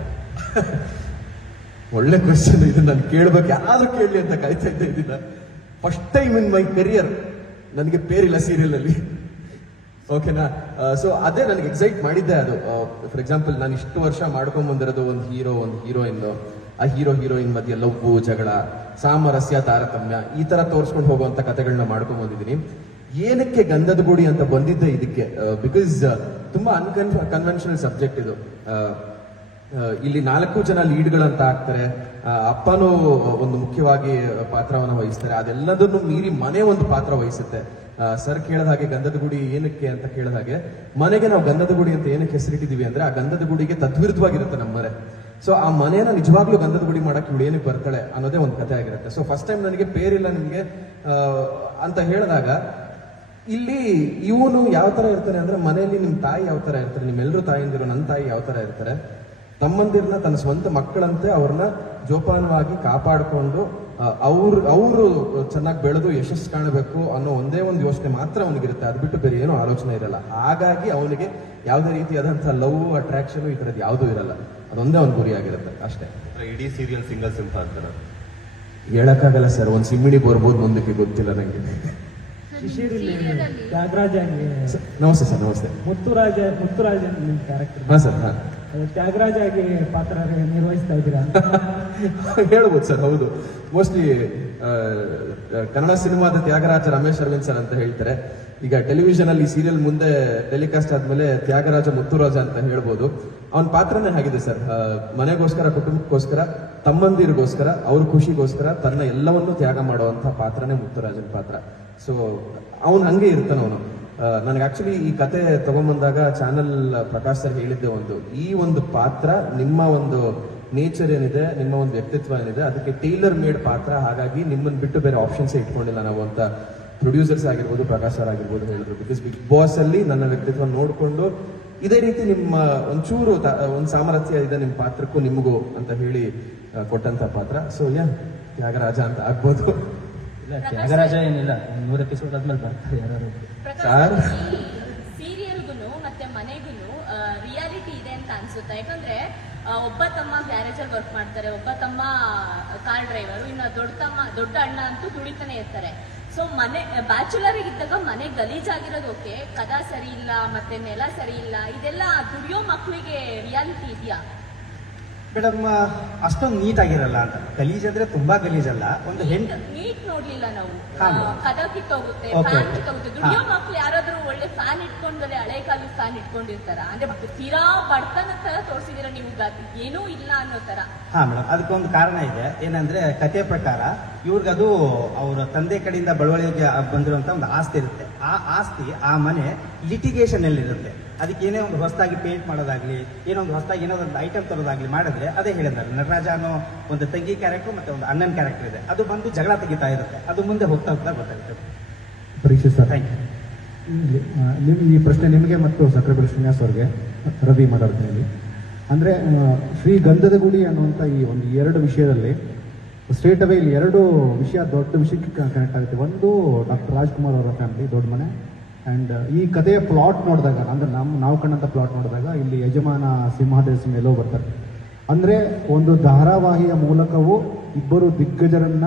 ಒಳ್ಳೆ ಕ್ವೆಶ್ಚನ್ ಇದು. ನಾನು ಕೇಳ್ಬೇಕು, ಯಾರಾದ್ರೂ ಕೇಳಲಿ ಅಂತ ಕಾಯ್ತಾ ಇದ್ದೆ. ಇದನ್ನ first time in my career ನನಗೆ ಪೇರಿಲ್ಲ ಸೀರಿಯಲ್ ಅಲ್ಲಿ. ಓಕೆನಾ? ಸೊ ಅದೇ ನನಗೆ ಎಕ್ಸೈಟ್ ಮಾಡಿದ್ದೆ ಅದು. ಫಾರ್ ಎಕ್ಸಾಂಪಲ್, ನಾನು ಇಷ್ಟು ವರ್ಷ ಮಾಡ್ಕೊಂಡ್ ಬಂದಿರೋದು ಒಂದು ಹೀರೋ, ಒಂದು ಹೀರೋಯಿನ್. ಆ ಹೀರೋಯಿನ್ ಮಧ್ಯೆ ಲವ್ವು, ಜಗಳ, ಸಾಮರಸ್ಯ, ತಾರತಮ್ಯ, ಈ ತರ ತೋರಿಸ್ಕೊಂಡು ಹೋಗುವಂತ ಕಥೆಗಳನ್ನ ಮಾಡ್ಕೊಂಡ್ ಬಂದಿದ್ದೀನಿ. ಏನಕ್ಕೆ ಗಂಧದ ಗುಡಿ ಅಂತ ಬಂದಿದ್ದೆ ಇದಕ್ಕೆ? ಬಿಕಾಸ್ ತುಂಬಾ ಅನ್ಕನ್ವೆನ್ಷನಲ್ ಸಬ್ಜೆಕ್ಟ್ ಇದು. ಇಲ್ಲಿ 4 ಜನ ಲೀಡ್ಗಳಂತ ಆಗ್ತಾರೆ. ಅಪ್ಪನೂ ಒಂದು ಮುಖ್ಯವಾಗಿ ಪಾತ್ರವನ್ನು ವಹಿಸ್ತಾರೆ. ಅದೆಲ್ಲದನ್ನು ಮೀರಿ ಮನೆ ಒಂದು ಪಾತ್ರ ವಹಿಸುತ್ತೆ. ಸರ್ ಕೇಳಿದ ಹಾಗೆ ಗಂಧದ ಗುಡಿ ಏನಕ್ಕೆ ಅಂತ ಕೇಳಿದ ಹಾಗೆ, ಮನೆಗೆ ನಾವು ಗಂಧದ ಗುಡಿ ಅಂತ ಏನಕ್ಕೆ ಹೆಸರಿಟ್ಟಿದೀವಿ ಅಂದ್ರೆ, ಆ ಗಂಧದ ಗುಡಿಗೆ ತದ್ವಿರುದ್ಧವಾಗಿರುತ್ತೆ ನಮ್ಮ ಮನೆ. ಸೊ ಆ ಮನೆಯನ್ನ ನಿಜವಾಗ್ಲೂ ಗಂಧದ ಗುಡಿ ಮಾಡಕ್ಕೆ ಇವಳು ಏನಕ್ಕೆ ಬರ್ತಾಳೆ ಅನ್ನೋದೇ ಒಂದು ಕಥೆ ಆಗಿರುತ್ತೆ. ಸೊ ಫಸ್ಟ್ ಟೈಮ್ ನನಗೆ ಪೇರಿಲ್ಲ ನಿಮ್ಗೆ ಅಂತ ಹೇಳಿದಾಗ, ಇಲ್ಲಿ ಇವನು ಯಾವ ತರ ಇರ್ತಾನೆ ಅಂದ್ರೆ, ಮನೆಯಲ್ಲಿ ನಿಮ್ ತಾಯಿ ಯಾವ ತರ ಇರ್ತಾರೆ, ನಿಮ್ಮೆಲ್ಲರೂ ತಾಯಿಂದಿರು, ನನ್ನ ತಾಯಿ ಯಾವ ತರ ಇರ್ತಾರೆ, ತಮ್ಮಂದಿರನ್ನ ತನ್ನ ಸ್ವಂತ ಮಕ್ಕಳಂತೆ ಅವ್ರನ್ನ ಜೋಪಾನವಾಗಿ ಕಾಪಾಡಿಕೊಂಡು ಅವರು ಚೆನ್ನಾಗಿ ಬೆಳೆದು ಯಶಸ್ಸು ಕಾಣಬೇಕು ಅನ್ನೋ ಒಂದೇ ಒಂದು ಯೋಚನೆ ಮಾತ್ರ ಅವನಿಗಿರುತ್ತೆ. ಅದು ಬಿಟ್ಟು ಬೇರೆ ಏನೂ ಆಲೋಚನೆ ಇರಲ್ಲ. ಹಾಗಾಗಿ ಅವನಿಗೆ ಯಾವುದೇ ರೀತಿಯಾದಂತಹ ಲವ್, ಅಟ್ರಾಕ್ಷನ್ ಈ ತರದ್ದು ಯಾವುದೂ ಇರಲ್ಲ. ಅದೊಂದೇ ಒಂದು ಗುರಿ ಆಗಿರುತ್ತೆ ಅಷ್ಟೇ. ಇಡೀ ಸೀರಿಯಲ್ ಸಿಂಗಲ್ ಸಿಂಪ ಅಂತಾರ ಹೇಳಕ್ಕಾಗಲ್ಲ ಸರ್. ಒಂದು ಸಿಮ್ಮಿಡಿ ಬರ್ಬೋದು ಮುಂದಕ್ಕೆ, ಗೊತ್ತಿಲ್ಲ ನಂಗೆ. ತ್ಯಾಗರಾಜ, ನಮಸ್ತೆ ಸರ್. ನಮಸ್ತೆ. ಮುತ್ತುರಾಜ ಕ್ಯಾರೆಕ್ಟರ್. ಹಾ ಸರ್. ಹಾ, ತ್ಯಾಗರಾಜ ಆಗಿ ಪಾತ್ರ ನಿರ್ವಹಿಸ್ತಾ ಇದ್ದೀರಾ? ಹೇಳ್ಬೋದು ಸರ್. ಹೌದು, ಮೋಸ್ಟ್ಲಿ ಕನ್ನಡ ಸಿನಿಮಾದ ತ್ಯಾಗರಾಜ ರಮೇಶ್ ಅರವಿಂದ್ ಸರ್ ಅಂತ ಹೇಳ್ತಾರೆ. ಈಗ ಟೆಲಿವಿಷನ್ ಅಲ್ಲಿ ಸೀರಿಯಲ್ ಮುಂದೆ ಟೆಲಿಕಾಸ್ಟ್ ಆದ್ಮೇಲೆ ತ್ಯಾಗರಾಜ ಮುತ್ತುರಾಜ ಅಂತ ಹೇಳ್ಬೋದು. ಅವನ ಪಾತ್ರನೇ ಆಗಿದೆ ಸರ್. ಮನೆಗೋಸ್ಕರ, ಕುಟುಂಬಕ್ಕೋಸ್ಕರ, ತಮ್ಮಂದಿರಿಗೋಸ್ಕರ, ಅವ್ರ ಖುಷಿಗೋಸ್ಕರ ತನ್ನ ಎಲ್ಲವನ್ನೂ ತ್ಯಾಗ ಮಾಡುವಂತ ಪಾತ್ರನೇ ಮುತ್ತುರಾಜನ ಪಾತ್ರ. ಸೊ ಅವನು ಹಂಗೆ ಇರ್ತಾನ ಅವನು. ನನಗೆ ಆಕ್ಚುಲಿ ಈ ಕತೆ ತಗೊಂಡ್ಬಂದಾಗ ಚಾನಲ್ ಪ್ರಕಾಶ್ ಸರ್ ಹೇಳಿದ್ದೆ ಈ ಒಂದು ಪಾತ್ರ ನಿಮ್ಮ ಒಂದು ನೇಚರ್ ಏನಿದೆ, ನಿಮ್ಮ ಒಂದು ವ್ಯಕ್ತಿತ್ವ ಏನಿದೆ, ಅದಕ್ಕೆ ಟೈಲರ್ ಮೇಡ್ ಪಾತ್ರ. ಹಾಗಾಗಿ ನಿಮ್ಮನ್ನು ಬಿಟ್ಟು ಬೇರೆ ಆಪ್ಷನ್ಸ್ ಇಟ್ಕೊಂಡಿಲ್ಲ ನಾವು ಅಂತ ಪ್ರೊಡ್ಯೂಸರ್ಸ್ ಆಗಿರ್ಬೋದು, ಪ್ರಕಾಶ್ ಸರ್ ಆಗಿರ್ಬೋದು ಹೇಳಿದ್ರು. ಬಿಕಾಸ್ ಬಿಗ್ ಬಾಸ್ ಅಲ್ಲಿ ನನ್ನ ವ್ಯಕ್ತಿತ್ವ ನೋಡ್ಕೊಂಡು ಇದೇ ರೀತಿ ನಿಮ್ಮ ಒಂಚೂರು ಒಂದು ಸಾಮರಸ್ಯ ಇದೆ ನಿಮ್ಮ ಪಾತ್ರಕ್ಕೂ ನಿಮಗೂ ಅಂತ ಹೇಳಿ ಕೊಟ್ಟಂತ ಪಾತ್ರ. ಸೊ ತ್ಯಾಗರಾಜ ಅಂತ ಆಗ್ಬೋದು. ಇಲ್ಲ, ತ್ಯಾಗರಾಜ ಏನಿಲ್ಲ, 100 ಎಪಿಸೋಡ್ ಆದ್ಮೇಲೆ ಬರ್ತಾರೆ ಯಾರು. ಸೀರಿಯಲ್ಗೂ ಮತ್ತೆ ಮನೆಗೂ ರಿಯಾಲಿಟಿ ಇದೆ ಅಂತ ಅನ್ಸುತ್ತೆ. ಯಾಕಂದ್ರೆ ಒಬ್ಬ ತಮ್ಮ ಗ್ಯಾರೇಜ್ ಅಲ್ಲಿ ವರ್ಕ್ ಮಾಡ್ತಾರೆ, ಒಬ್ಬ ತಮ್ಮ ಕಾರ್ ಡ್ರೈವರು, ಇನ್ನು ದೊಡ್ಡ ಅಣ್ಣ ಅಂತೂ ದುಡಿತಾನೆ ಇರ್ತಾರೆ. ಸೊ ಮನೆ ಬ್ಯಾಚುಲರ್ ಇದ್ದಾಗ ಮನೆ ಗಲೀಜಾಗಿರೋದು ಓಕೆ, ಕದ ಸರಿ ಇಲ್ಲ ಮತ್ತೆ ನೆಲ ಸರಿ ಇಲ್ಲ, ಇದೆಲ್ಲ ದುಡಿಯೋ ಮಕ್ಕಳಿಗೆ ರಿಯಾಲಿಟಿ ಇದೆಯಾ? ಮೇಡಮ್ ಅಷ್ಟೊಂದು ನೀಟಾಗಿರಲ್ಲ ಅಂತ. ಗಲೀಜಂದ್ರೆ ತುಂಬಾ ಗಲೀಜಲ್ಲ. ಒಂದು ನೀಟ್ ನೋಡ್ಲಿಲ್ಲ ನಾವು. ಹಾ. ಕದ ಕಿತ್ತೋಗುತ್ತೆ, Okay, ಫ್ಯಾನ್ okay. ಕಿತ್ತೋಗುತ್ತೆ. ದುಡಿಯೋ ಹಾ. ಮಕ್ಳು ಯಾರಾದ್ರೂ ಒಳ್ಳೆ ಫ್ಯಾನ್ ಇಟ್ಕೊಂಡ್ರೆ ಹಳೆ ಕಾಲದ ಫ್ಯಾನ್ ಇಟ್ಕೊಂಡಿರ್ತಾರ? ಅಂದ್ರೆ ತೀರಾ ಬಡತನ ತರ ತೋರಿಸಿದಿರ ನೀವು, ಏನೂ ಇಲ್ಲ ಅನ್ನೋ ತರ. ಹಾ ಮೇಡಮ್, ಅದಕ್ಕೊಂದು ಕಾರಣ ಇದೆ. ಏನಂದ್ರೆ ಕಥೆ ಪ್ರಕಾರ ಇವ್ರಿಗದು ಅವರ ತಂದೆ ಕಡೆಯಿಂದ ಬಳುವಳಿಗೆ ಬಂದಿರುವಂತ ಒಂದು ಆಸ್ತಿ ಇರುತ್ತೆ. ಆ ಆಸ್ತಿ, ಆ ಮನೆ ಲಿಟಿಗೇಷನ್ ಅಲ್ಲಿ ಇರುತ್ತೆ. ಅದಕ್ಕೆ ಏನೇ ಒಂದು ಹೊಸದಾಗಿ ಪೇಂಟ್ ಮಾಡೋದಾಗ್ಲಿ, ಏನೋ ಒಂದು ಹೊಸದಾಗಿ ಏನೋ ಒಂದು ಐಟಮ್ ತರೋದಾಗ್ಲಿ ಮಾಡಿದ್ರೆ, ಅದೇ ಹೇಳಿದ್ರೆ ನಟರಾಜ ಅನ್ನೋ ಒಂದು ತಂಗಿ ಕ್ಯಾರೆಕ್ಟರ್ ಮತ್ತೆ ಒಂದು ಅಣ್ಣನ ಕ್ಯಾರೆಕ್ಟರ್ ಇದೆ, ಅದು ಬಂದು ಜಗಳ ತೆಗಿತಾ ಇರುತ್ತೆ. ಅದು ಮುಂದೆ ಹೋಗ್ತಾ ಹೋಗ್ತಾ ಗೊತ್ತಾಗುತ್ತೆ. Parikshit sir, thank you. ನಿಮ್ಮ ಈ ಪ್ರಶ್ನೆ ನಿಮಗೆ ಮತ್ತು ಸಕ್ರೆಬೆಲ್ ಶ್ರೀನಿವಾಸ್ ಅವ್ರಿಗೆ, ರವಿ ಮಾತಾಡ್ತೀನಿ ಇಲ್ಲಿ. ಅಂದರೆ ಶ್ರೀ ಗಂಧದ ಗುಡಿ ಅನ್ನುವಂಥ ಈ ಒಂದು ಎರಡು ವಿಷಯದಲ್ಲಿ ಸ್ಟ್ರೇಟ್ ಅವೇ ಇಲ್ಲಿ ಎರಡು ವಿಷಯ ದೊಡ್ಡ ವಿಷಯಕ್ಕೆ ಕನೆಕ್ಟ್ ಆಗುತ್ತೆ. ಒಂದು ಡಾಕ್ಟರ್ ರಾಜ್ಕುಮಾರ್ ಅವರ ಫ್ಯಾಮಿಲಿ, ದೊಡ್ಡ ಮನೆ. ಆ್ಯಂಡ್ ಈ ಕಥೆಯ ಪ್ಲಾಟ್ ನೋಡಿದಾಗ, ಅಂದರೆ ನಾವು ಕಂಡಂಥ ಪ್ಲಾಟ್ ನೋಡಿದಾಗ ಇಲ್ಲಿ ಯಜಮಾನ ಸಿಂಹಾದೇಶ ಮೇಲೋ ಬರ್ತಾರೆ. ಅಂದರೆ ಒಂದು ಧಾರಾವಾಹಿಯ ಮೂಲಕವೂ ಇಬ್ಬರು ದಿಗ್ಗಜರನ್ನ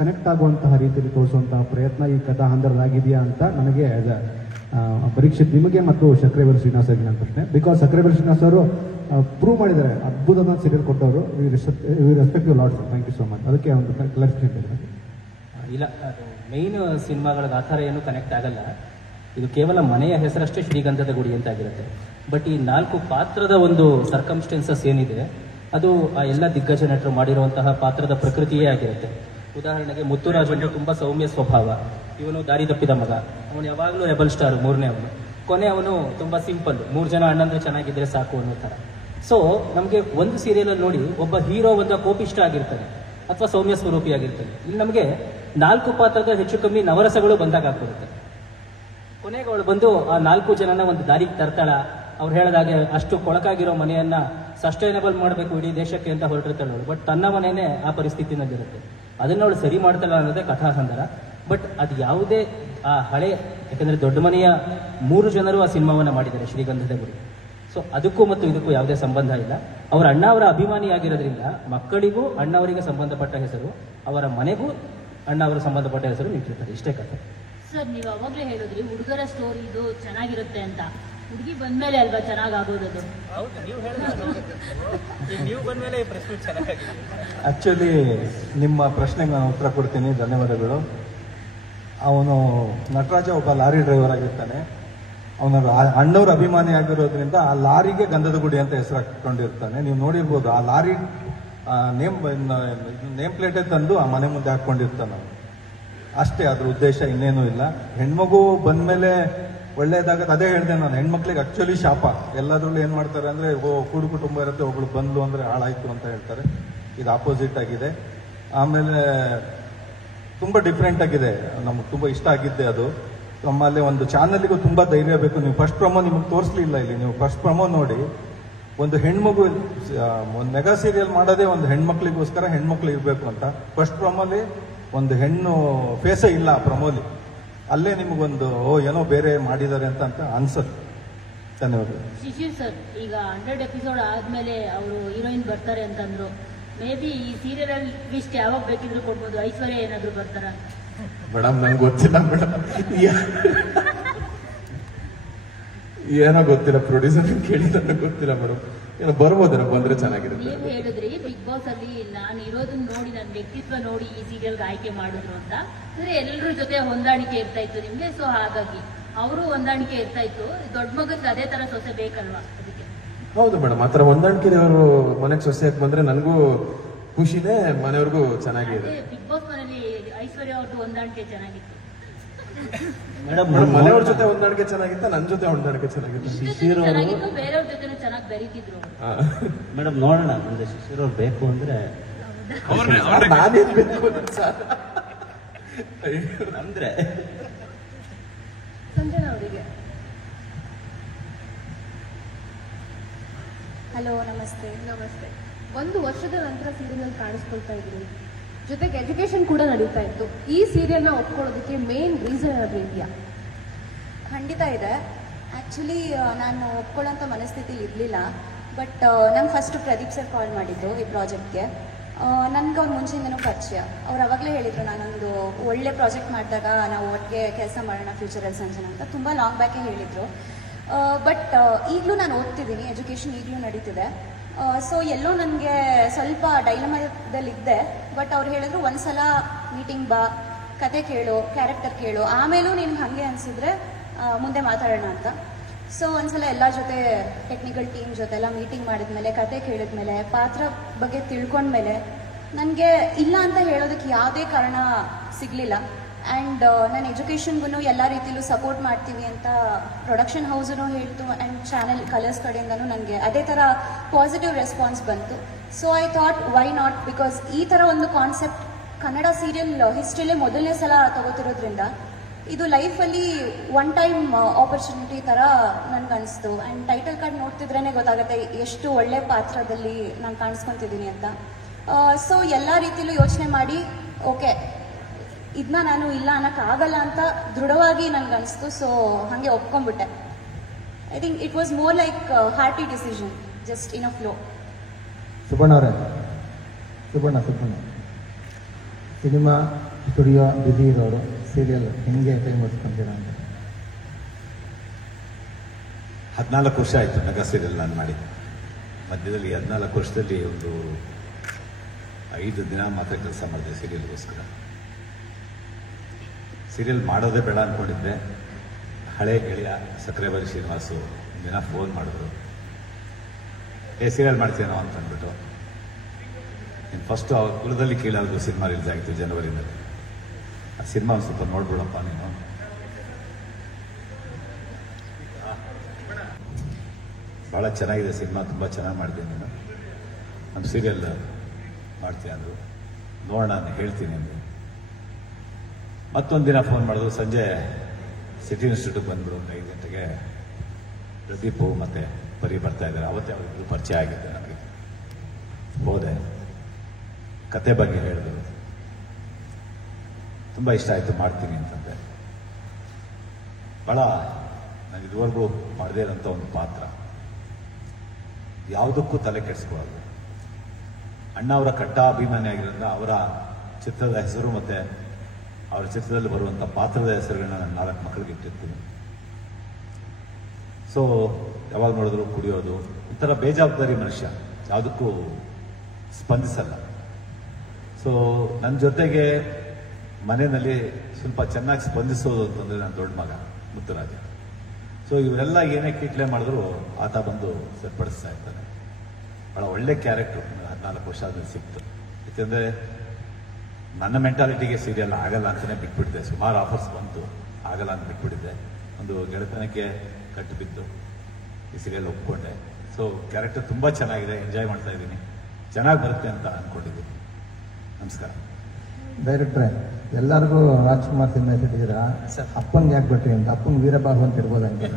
ಕನೆಕ್ಟ್ ಆಗುವಂತಹ ರೀತಿಯಲ್ಲಿ ತೋರಿಸುವಂತಹ ಪ್ರಯತ್ನ ಈ ಕಥಾ ಹಂದರದಾಗಿದೆಯಾ ಅಂತ ನನಗೆ ಆಸ್ ಪರೀಕ್ಷಿತ್ ನಿಮಗೆ ಮತ್ತು ಸಕ್ರೆಬೆಲ್ ಶ್ರೀನಿವಾಸ್ ಅವರಿಗೆ ನನ್ನ ಪ್ರಶ್ನೆ. ಬಿಕಾಸ್ ಸಕ್ರೆಬೆಲ್ ಶ್ರೀನಿವಾಸ್ ಅವರು ಪ್ರೂವ್ ಮಾಡಿದ್ದಾರೆ, ಅದ್ಭುತವಾದ ಸೀರಿಯಲ್ ಕೊಟ್ಟವರು. Respect you lot sir, thank you so much. ಅದಕ್ಕೆ ಒಂದು ಕ್ಲಾರಿಫಿಕೇಶನ್ ಇಲ್ಲ, ಅದು ಮೇಯ್ನ್ ಸಿನಿಮಾಗಳಿಗೆ ಆ ಥರ ಏನು ಕನೆಕ್ಟ್ ಆಗಲ್ಲ. ಇದು ಕೇವಲ ಮನೆಯ ಹೆಸರಷ್ಟೇ ಶ್ರೀಗಂಧದ ಗುಡಿ ಅಂತ ಆಗಿರುತ್ತೆ. ಬಟ್ ಈ 4 ಪಾತ್ರದ ಒಂದು ಸರ್ಕಮ್ಸ್ಟೆನ್ಸಸ್ ಏನಿದೆ, ಅದು ಆ ಎಲ್ಲ ದಿಗ್ಗಜ ನಟರು ಮಾಡಿರುವಂತಹ ಪಾತ್ರದ ಪ್ರಕೃತಿಯೇ ಆಗಿರುತ್ತೆ. ಉದಾಹರಣೆಗೆ ಮುತ್ತುರಾಜ್ ಅಂದ್ರೆ ತುಂಬಾ ಸೌಮ್ಯ ಸ್ವಭಾವ, ಇವನು ದಾರಿ ತಪ್ಪಿದ ಮಗ, ಅವನು ಯಾವಾಗಲೂ ರೆಬಲ್ ಸ್ಟಾರ್, ಮೂರನೇ ಅವನು. ಕೊನೆ ಅವನು ತುಂಬಾ ಸಿಂಪಲ್, 3 ಜನ ಅಣ್ಣಂದ್ರೆ ಚೆನ್ನಾಗಿದ್ರೆ ಸಾಕು ಅನ್ನೋ ಥರ. ಸೊ ನಮಗೆ ಒಂದು ಸೀರಿಯಲಲ್ಲಿ ನೋಡಿ, ಒಬ್ಬ ಹೀರೋ ಒಂದು ಕೋಪಿಷ್ಟ ಆಗಿರ್ತಾನೆ ಅಥವಾ ಸೌಮ್ಯ ಸ್ವರೂಪಿ ಆಗಿರ್ತಾನೆ. ಇಲ್ಲಿ ನಮಗೆ 4 ಪಾತ್ರದ ಹೆಚ್ಚು ಕಮ್ಮಿ ನವರಸಗಳು ಬಂದಾಗ ಆಗ್ಬಿಡುತ್ತೆ. ಕೊನೆಗೆ ಅವಳು ಬಂದು ಆ 4 ಜನನ ಒಂದು ದಾರಿಗೆ ತರ್ತಾಳ. ಅವ್ರು ಹೇಳಿದಾಗೆ ಅಷ್ಟು ಕೊಳಕಾಗಿರೋ ಮನೆಯನ್ನ ಸಸ್ಟೈನಬಲ್ ಮಾಡಬೇಕು ಇಡೀ ದೇಶಕ್ಕೆ ಅಂತ ಹೊರಟಿರ್ತಾಳೆ ಅವಳು. ಬಟ್ ತನ್ನ ಮನೆಯೇ ಆ ಪರಿಸ್ಥಿತಿನಲ್ಲಿರುತ್ತೆ. ಅದನ್ನ ಅವಳು ಸರಿ ಮಾಡ್ತಾಳ ಅನ್ನೋದೇ ಕಥಾಹಂದರ. ಬಟ್ ಅದು ಯಾವುದೇ ಆ ಹಳೆ, ಯಾಕಂದ್ರೆ ದೊಡ್ಡ ಮನೆಯ 3 ಜನರು ಆ ಸಿನಿಮಾವನ್ನ ಮಾಡಿದ್ದಾರೆ, ಶ್ರೀಗಂಧದ ಗುಡಿ. ಸೊ ಅದಕ್ಕೂ ಮತ್ತು ಇದಕ್ಕೂ ಯಾವುದೇ ಸಂಬಂಧ ಇಲ್ಲ. ಅವರ ಅಣ್ಣ ಅವರ ಅಭಿಮಾನಿಯಾಗಿರೋದ್ರಿಂದ ಮಕ್ಕಳಿಗೂ ಅಣ್ಣ ಅವರಿಗೆ ಸಂಬಂಧಪಟ್ಟ ಹೆಸರು, ಅವರ ಮನೆಗೂ ಅಣ್ಣ ಅವರ ಸಂಬಂಧಪಟ್ಟ ಹೆಸರು ನಿಂತಿರ್ತಾರೆ. ಇಷ್ಟೇ ಕಥೆ. ಸರ್, ನೀವು ಅವಾಗಲೇ ಹೇಳಿದ್ರಿ ಹುಡುಗರ ಸ್ಟೋರಿ ಇದು ಚೆನ್ನಾಗಿರುತ್ತೆ ಅಂತ. ಹುಡುಗಿ ಬಂದ್ಮೇಲೆ ಅಲ್ವಾ ಚೆನ್ನಾಗಾಗೋದು? ಆಕ್ಚುಲಿ ನಿಮ್ಮ ಪ್ರಶ್ನೆಗೆ ನಾನು ಉತ್ತರ ಕೊಡ್ತೀನಿ, ಧನ್ಯವಾದಗಳು. ಅವನು ನಟರಾಜ ಒಬ್ಬ ಲಾರಿ ಡ್ರೈವರ್ ಆಗಿರ್ತಾನೆ. ಅವನ ಅಣ್ಣವ್ರ ಅಭಿಮಾನಿ ಆಗಿರೋದ್ರಿಂದ ಆ ಲಾರಿಗೆ ಗಂಧದ ಗುಡಿ ಅಂತ ಹೆಸರು ಹಾಕೊಂಡಿರ್ತಾನೆ. ನೀವು ನೋಡಿರ್ಬೋದು, ಆ ಲಾರಿ ನೇಮ್ ಪ್ಲೇಟೇ ತಂದು ಆ ಮನೆ ಮುಂದೆ ಹಾಕೊಂಡಿರ್ತಾನೆ. ಅಷ್ಟೇ, ಅದ್ರ ಉದ್ದೇಶ ಇನ್ನೇನು ಇಲ್ಲ. ಹೆಣ್ಮಗು ಬಂದ್ಮೇಲೆ ಒಳ್ಳೇದಾಗತ್ತೆ. ಅದೇ ಹೇಳ್ದೆ ನಾನು, ಹೆಣ್ಮಕ್ಳಿಗೆ ಆಕ್ಚುಲಿ ಶಾಪ. ಎಲ್ಲದ್ರಲ್ಲೂ ಏನ್ ಮಾಡ್ತಾರೆ ಅಂದ್ರೆ, ಕೂಡು ಕುಟುಂಬ ಇರುತ್ತೆ, ಒಬ್ಳು ಬಂದ್ಲು ಅಂದ್ರೆ ಹಾಳಾಯ್ತು ಅಂತ ಹೇಳ್ತಾರೆ. ಇದು ಆಪೋಸಿಟ್ ಆಗಿದೆ. ಆಮೇಲೆ ತುಂಬಾ ಡಿಫ್ರೆಂಟ್ ಆಗಿದೆ, ನಮ್ಗೆ ತುಂಬಾ ಇಷ್ಟ ಆಗಿದ್ದೆ ಅದು. ನಮ್ಮಲ್ಲಿ ಒಂದು ಚಾನಲ್ಗೂ ತುಂಬಾ ಧೈರ್ಯ ಬೇಕು. ನೀವು ಫಸ್ಟ್ ಪ್ರಮೋ ನಿಮಗೆ ತೋರಿಸ್ಲಿಲ್ಲ ಇಲ್ಲಿ, ನೀವು ಫಸ್ಟ್ ಪ್ರಮೋ ನೋಡಿ. ಒಂದು ಹೆಣ್ಮಗು, ಒಂದು ಮೆಗಾ ಸೀರಿಯಲ್ ಮಾಡೋದೇ ಒಂದು ಹೆಣ್ಮಕ್ಳಿಗೋಸ್ಕರ, ಹೆಣ್ಮಕ್ಳು ಇರಬೇಕು ಅಂತ. ಫಸ್ಟ್ ಪ್ರಮೋಲಿ ಒಂದು ಹೆಣ್ಣು ಫೇಸೇ ಇಲ್ಲ ಆ ಪ್ರಮೋಲಿ. ಅಲ್ಲೇ ನಿಮಗೊಂದು ಏನೋ ಬೇರೆ ಮಾಡಿದ್ದಾರೆ ಅಂತ ಅನ್ಸುತ್ತೆ. ಧನ್ಯವಾದಗಳು. ಶಿಶಿರ್ ಸರ್, ಈಗ 100 ಎಪಿಸೋಡ್ ಆದ್ಮೇಲೆ ಅವರು ಹೀರೋಯಿನ್ ಬರ್ತಾರೆ ಅಂತಂದ್ರು. ಮೇ ಬಿ ಈ ಸೀರಿಯಲ್ ಅಲ್ಲಿ ಟ್ವಿಸ್ಟ್ ಯಾವಾಗ ಬೇಕಿದ್ರು ಕೊಡ್ಬೋದು. ಐಶ್ವರ್ಯ ಏನಾದ್ರು ಬರ್ತಾರ? ಮೇಡಮ್ ನಂಗೆ ಗೊತ್ತಿಲ್ಲ ಮೇಡಮ್, ಏನೋ ಗೊತ್ತಿಲ್ಲ. ಪ್ರೊಡ್ಯೂಸರ್ ಕೇಳಿ ನನಗೆ ಗೊತ್ತಿಲ್ಲ ಮೇಡಮ್. ಏನೋ ಬರ್ಬೋದೇನೋ, ಬಂದ್ರೆ ಚೆನ್ನಾಗಿರುತ್ತೆ. ನೀವು ಹೇಳಿದ್ರಿ ಬಿಗ್ ಬಾಸ್ ಅಲ್ಲಿ ನಾನು ಇರೋದನ್ನ ನೋಡಿ, ನನ್ನ ವ್ಯಕ್ತಿತ್ವ ನೋಡಿ ಈ ಸೀರಿಯಲ್ಗೆ ಆಯ್ಕೆ ಮಾಡಿದ್ರು ಅಂತ. ಅಂದ್ರೆ ಎಲ್ಲರ ಜೊತೆ ಹೊಂದಾಣಿಕೆ ಇರ್ತಾ ಇತ್ತು ನಿಮ್ಗೆ, ಸೊ ಹಾಗಾಗಿ ಅವರು ಹೊಂದಾಣಿಕೆ ಇರ್ತಾ ಇತ್ತು. ದೊಡ್ಡ ಮಗಕ್ಕೆ ಅದೇ ತರ ಸೊಸೆ ಬೇಕಲ್ವಾ? ಅದಕ್ಕೆ ಹೌದು ಮೇಡಮ್, ಆ ಥರ ಹೊಂದಾಣಿಕೆ ಅವರು ಮನೆಗೆ ಸೊಸೆಯಾಗಿ ಬಂದ್ರೆ ನನಗೂ ಖುಷಿನೇ, ಮನೆಯವ್ರಿಗೂ ಚೆನ್ನಾಗಿದೆ. ಬಿಗ್ ಬಾಸ್ ಮನೇಲಿ ಐಶ್ವರ್ಯ ಅವ್ರದ್ದು ಹೊಂದಾಣಿಕೆ ಚೆನ್ನಾಗಿತ್ತು. ಮೇಡಮ್ ಮನೆಯವ್ರ ಜೊತೆ ಹೊಂದಾಣಿಕೆ ಚೆನ್ನಾಗಿತ್ತ, ನನ್ನ ಜೊತೆ ಹೊಂದಾಣಿಕೆ ಚೆನ್ನಾಗಿತ್ತು. ಚೆನ್ನಾಗಿತ್ತು, ಬೇರೆಯವ್ರ ಜೊತೆ ಚೆನ್ನಾಗಿ ಬೆರೀತಿದ್ರು. ಮೇಡಮ್ ನೋಡೋಣ, ಮುಂದೆ ಶಿಶಿರ್ ಅವ್ರು ಬೇಕು ಅಂದ್ರೆ ನಾನೇನ್ ಬೇಕು ಅಂದ್ರೆ ಸಂಜನಾ ಅವರಿಗೆ. ಹಲೋ, ನಮಸ್ತೆ. ನಮಸ್ತೆ. 1 ವರ್ಷದ ನಂತರ ಸೀರಿಯಲ್ ಕಾಣಿಸ್ಕೊಳ್ತಾ ಇದ್ರಿ, ಜೊತೆಗೆ ಎಜುಕೇಶನ್ ಕೂಡ ನಡೀತಾ ಇತ್ತು. ಈ ಸೀರಿಯಲ್ನ ಒಪ್ಕೊಳ್ಳೋದಕ್ಕೆ ಮೇನ್ ರೀಸನ್ ಏನಾದರೂ ಇದೆಯಾ? ಖಂಡಿತ ಇದೆ. ಆ್ಯಕ್ಚುಲಿ ನಾನು ಒಪ್ಕೊಳ್ಳೋಂಥ ಮನಸ್ಥಿತಿ ಇರಲಿಲ್ಲ. ಬಟ್ ನಂಗೆ ಫಸ್ಟ್ ಪ್ರದೀಪ್ ಸರ್ ಕಾಲ್ ಮಾಡಿದ್ದು ಈ ಪ್ರಾಜೆಕ್ಟ್ಗೆ. ನನ್ಗೆ ಅವ್ರು ಮುಂಚೆಯಿಂದನೂ ಪರಿಚಯ. ಅವ್ರು ಅವಾಗಲೇ ಹೇಳಿದ್ರು ನಾನೊಂದು ಒಳ್ಳೆ ಪ್ರಾಜೆಕ್ಟ್ ಮಾಡಿದಾಗ ನಾವು ಒಟ್ಟಿಗೆ ಕೆಲಸ ಮಾಡೋಣ ಫ್ಯೂಚರಲ್ಲಿ ಸಂಜನಾ ಅಂತ ತುಂಬ ಲಾಂಗ್ ಬ್ಯಾಕೇ ಹೇಳಿದರು. ಬಟ್ ಈಗಲೂ ನಾನು ಓದ್ತಿದ್ದೀನಿ, ಎಜುಕೇಷನ್ ಈಗಲೂ ನಡೀತಿದೆ. ಸೊ ಎಲ್ಲೋ ನನಗೆ ಸ್ವಲ್ಪ ಡೈಲಮಾದಲ್ಲಿದ್ದೆ. ಬಟ್ ಅವ್ರು ಹೇಳಿದ್ರು ಒಂದ್ಸಲ ಮೀಟಿಂಗ್ ಬಾ, ಕತೆ ಕೇಳು, ಕ್ಯಾರೆಕ್ಟರ್ ಕೇಳು, ಆಮೇಲೂ ನಿನ್ಗೆ ಹಾಗೆ ಅನಿಸಿದ್ರೆ ಮುಂದೆ ಮಾತಾಡೋಣ ಅಂತ. ಸೊ ಒಂದ್ಸಲ ಎಲ್ಲ ಜೊತೆ ಟೆಕ್ನಿಕಲ್ ಟೀಮ್ ಜೊತೆ ಎಲ್ಲ ಮೀಟಿಂಗ್ ಮಾಡಿದ್ಮೇಲೆ, ಕತೆ ಕೇಳಿದ್ಮೇಲೆ, ಪಾತ್ರ ಬಗ್ಗೆ ತಿಳ್ಕೊಂಡ್ಮೇಲೆ ನನಗೆ ಇಲ್ಲ ಅಂತ ಹೇಳೋದಕ್ಕೆ ಯಾವುದೇ ಕಾರಣ ಸಿಗಲಿಲ್ಲ. ಆ್ಯಂಡ್ ನನ್ನ ಎಜುಕೇಷನ್ಗೂ ಎಲ್ಲ ರೀತಿಲೂ ಸಪೋರ್ಟ್ ಮಾಡ್ತೀವಿ ಅಂತ ಪ್ರೊಡಕ್ಷನ್ ಹೌಸೂ ಹೇಳ್ತು. ಆ್ಯಂಡ್ ಚಾನೆಲ್ ಕಲರ್ಸ್ ಕಡೆಯಿಂದನೂ ನನಗೆ ಅದೇ ಥರ ಪಾಸಿಟಿವ್ ರೆಸ್ಪಾನ್ಸ್ ಬಂತು. So I thought why not, because ಈ ಥರ ಒಂದು ಕಾನ್ಸೆಪ್ಟ್ ಕನ್ನಡ ಸೀರಿಯಲ್ ಹಿಸ್ಟ್ರಿಲೇ ಮೊದಲನೇ ಸಲ ತಗೋತಿರೋದ್ರಿಂದ ಇದು ಲೈಫಲ್ಲಿ ಒನ್ ಟೈಮ್ ಆಪರ್ಚುನಿಟಿ ಥರ ನನಗನ್ನಿಸ್ತು. ಆ್ಯಂಡ್ ಟೈಟಲ್ ಕಾರ್ಡ್ ನೋಡ್ತಿದ್ರೇ ಗೊತ್ತಾಗುತ್ತೆ ಎಷ್ಟು ಒಳ್ಳೆ ಪಾತ್ರದಲ್ಲಿ ನಾನು ಕಾಣಿಸ್ಕೊತಿದ್ದೀನಿ ಅಂತ. ಸೊ ಎಲ್ಲ ರೀತಿಲೂ ಯೋಚನೆ ಮಾಡಿ ಓಕೆ ಇದನ್ನ ನಾನು ಇಲ್ಲ ಅನ್ನೋಕ್ಕಾಗಲ್ಲ ಅಂತ ದೃಢವಾಗಿ ನನಗನ್ನಿಸ್ತು. ಸೊ ಹಾಗೆ ಒಪ್ಕೊಂಡ್ಬಿಟ್ಟೆ. I think it was more like hearty decision, just in a flow. Subanna ಅವರೇ, ಸುಬಣ್ಣ ಸಿನಿಮಾ ಸ್ಟುಡಿಯೋ ಬಿಸಿ ಇರೋರು ಸೀರಿಯಲ್ ಹೆಂಗೆ ಟೈಮ್ ಹೊಡ್ಸ್ಕೊಂತೀರಾ ಅಂತ? 14 ವರ್ಷ ಆಯಿತು ಮೆಗಾ ಸೀರಿಯಲ್ ನಾನು ಮಾಡಿ. ಮಧ್ಯದಲ್ಲಿ 14 ವರ್ಷದಲ್ಲಿ ಒಂದು 5 ದಿನ ಮಾತ್ರ ಕೆಲಸ ಮಾಡಿದೆ ಸೀರಿಯಲ್ಗೋಸ್ಕರ. ಸೀರಿಯಲ್ ಮಾಡೋದೇ ಬೇಡ ಅಂದ್ಕೊಂಡಿದ್ದೆ. ಹಳೆ ಗೆಳೆಯ ಸಕ್ರೆಬಾರಿ ಶ್ರೀನಿವಾಸು ದಿನ ಫೋನ್ ಮಾಡಿದ್ರು, ಸೀರಿಯಲ್ ಮಾಡ್ತೀನೋ ಅಂತ ಅಂದ್ಬಿಟ್ಟು. ಇನ್ನು ಫಸ್ಟು ಅವ್ರ ಕುಲದಲ್ಲಿ ಕೀಳಾದ್ರು ಸಿನಿಮಾ ರಿಲೀಸ್ ಆಗಿತ್ತು ಜನವರಿನಲ್ಲಿ. ಆ ಸಿನಿಮಾ ಒಂದು ಸ್ವಲ್ಪ ನೋಡ್ಬಿಡಪ್ಪ ನೀನು. ಭಾಳ ಚೆನ್ನಾಗಿದೆ ಸಿನಿಮಾ, ತುಂಬ ಚೆನ್ನಾಗಿ ಮಾಡಿದೆ ನೀನು, ನಮ್ಮ ಸೀರಿಯಲ್ ಮಾಡ್ತೀನಿ ಅಂದರು. ನೋಡೋಣ ನಾನು ಹೇಳ್ತೀನಿ ಅಂದೆ. ಮತ್ತೊಂದು ದಿನ ಫೋನ್ ಮಾಡಿದ್ರು, ಸಂಜೆ ಸಿಟಿ ಇನ್ಸ್ಟಿಟ್ಯೂಟ್ಗೆ ಬಂದ್ಬಿಡು, ಒಂದು 5 ಗಂಟೆಗೆ ಪ್ರದೀಪು ಮತ್ತು ಪರಿ ಬರ್ತಾ ಇದ್ದಾರೆ. ಅವತ್ತೇ ಅವ್ರಿಗೂ ಪರಿಚಯ ಆಗಿದ್ದೆ ನನಗೆ. ಹೋದೆ, ಕತೆ ಬಗ್ಗೆ ಹೇಳಿದ್ರು, ತುಂಬ ಇಷ್ಟ ಆಯಿತು, ಮಾಡ್ತೀನಿ ಅಂತಂದೆ. ಭಾಳ ನಾನು ಇದುವರೆಗೂ ಮಾಡದೇ ಇರೋಂಥ ಒಂದು ಪಾತ್ರ, ಯಾವುದಕ್ಕೂ ತಲೆ ಕೆಡಿಸ್ಕೊಳ್ಳೋದು. ಅಣ್ಣ ಅವರ ಕಟ್ಟ ಅಭಿಮಾನಿ ಆಗಿರೋದ್ರಿಂದ ಅವರ ಚಿತ್ರದ ಹೆಸರು ಮತ್ತು ಅವರ ಚಿತ್ರದಲ್ಲಿ ಬರುವಂಥ ಪಾತ್ರದ ಹೆಸರುಗಳನ್ನ ನಾನು 4 ಮಕ್ಕಳಿಗೆ ಇಟ್ಟಿರ್ತೀನಿ. ಸೊ ಯಾವಾಗ ನೋಡಿದ್ರು ಕುಡಿಯೋದು, ಒಂಥರ ಬೇಜವಾಬ್ದಾರಿ ಮನುಷ್ಯ, ಯಾವುದಕ್ಕೂ ಸ್ಪಂದಿಸಲ್ಲ. ಸೊ ನನ್ನ ಜೊತೆಗೆ ಮನೆಯಲ್ಲಿ ಸ್ವಲ್ಪ ಚೆನ್ನಾಗಿ ಸ್ಪಂದಿಸೋದು ಅಂತಂದರೆ ನನ್ನ ದೊಡ್ಡ ಮಗ ಮುತ್ತುರಾಜ. ಸೊ ಇವರೆಲ್ಲ ಏನೇ ಕಿಟ್ಲೆ ಮಾಡಿದ್ರು ಆತ ಬಂದು ಸರಿಪಡಿಸ್ತಾ ಇರ್ತಾನೆ. ಭಾಳ ಒಳ್ಳೆ ಕ್ಯಾರೆಕ್ಟರ್ 14 ವರ್ಷ ಆದ್ಮೇಲೆ ಸಿಕ್ತು. ಯಾಕೆಂದರೆ ನನ್ನ ಮೆಂಟಾಲಿಟಿಗೆ ಸೀರಿಯಲ್ ಆಗಲ್ಲ ಅಂತಲೇ ಬಿಟ್ಬಿಟ್ಟಿದ್ದೆ. ಸುಮಾರು ಆಫರ್ಸ್ ಬಂತು, ಆಗಲ್ಲ ಅಂತ ಬಿಟ್ಬಿಟ್ಟಿದ್ದೆ. ಒಂದು ಗೆಳೆತನಕ್ಕೆ ಕಟ್ಟು ಬಿದ್ದು ಈ ಸೀರಿಯಲ್ ಒಪ್ಕೊಂಡೆ. ಸೊ ಕ್ಯಾರೆಕ್ಟರ್ ತುಂಬ ಚೆನ್ನಾಗಿದೆ, ಎಂಜಾಯ್ ಮಾಡ್ತಾ ಇದ್ದೀನಿ, ಚೆನ್ನಾಗಿ ಬರುತ್ತೆ ಅಂತ ಅಂದ್ಕೊಂಡಿದ್ದೀನಿ. ನಮಸ್ಕಾರ. ಡೈರೆಕ್ಟ್ರೆ, ಎಲ್ಲರಿಗೂ ರಾಜ್ಕುಮಾರ್ ಸಿನಿಮಾ ಹೆಸರಿದ್ದೀರಾ, ಅಪ್ಪಂಗೆ ಯಾಕೆ ಬಿಟ್ರಿ ಅಂತ? ಅಪ್ಪಂಗೆ ವೀರಬಾಹು ಅಂತ ಇರ್ಬೋದಂತೆ.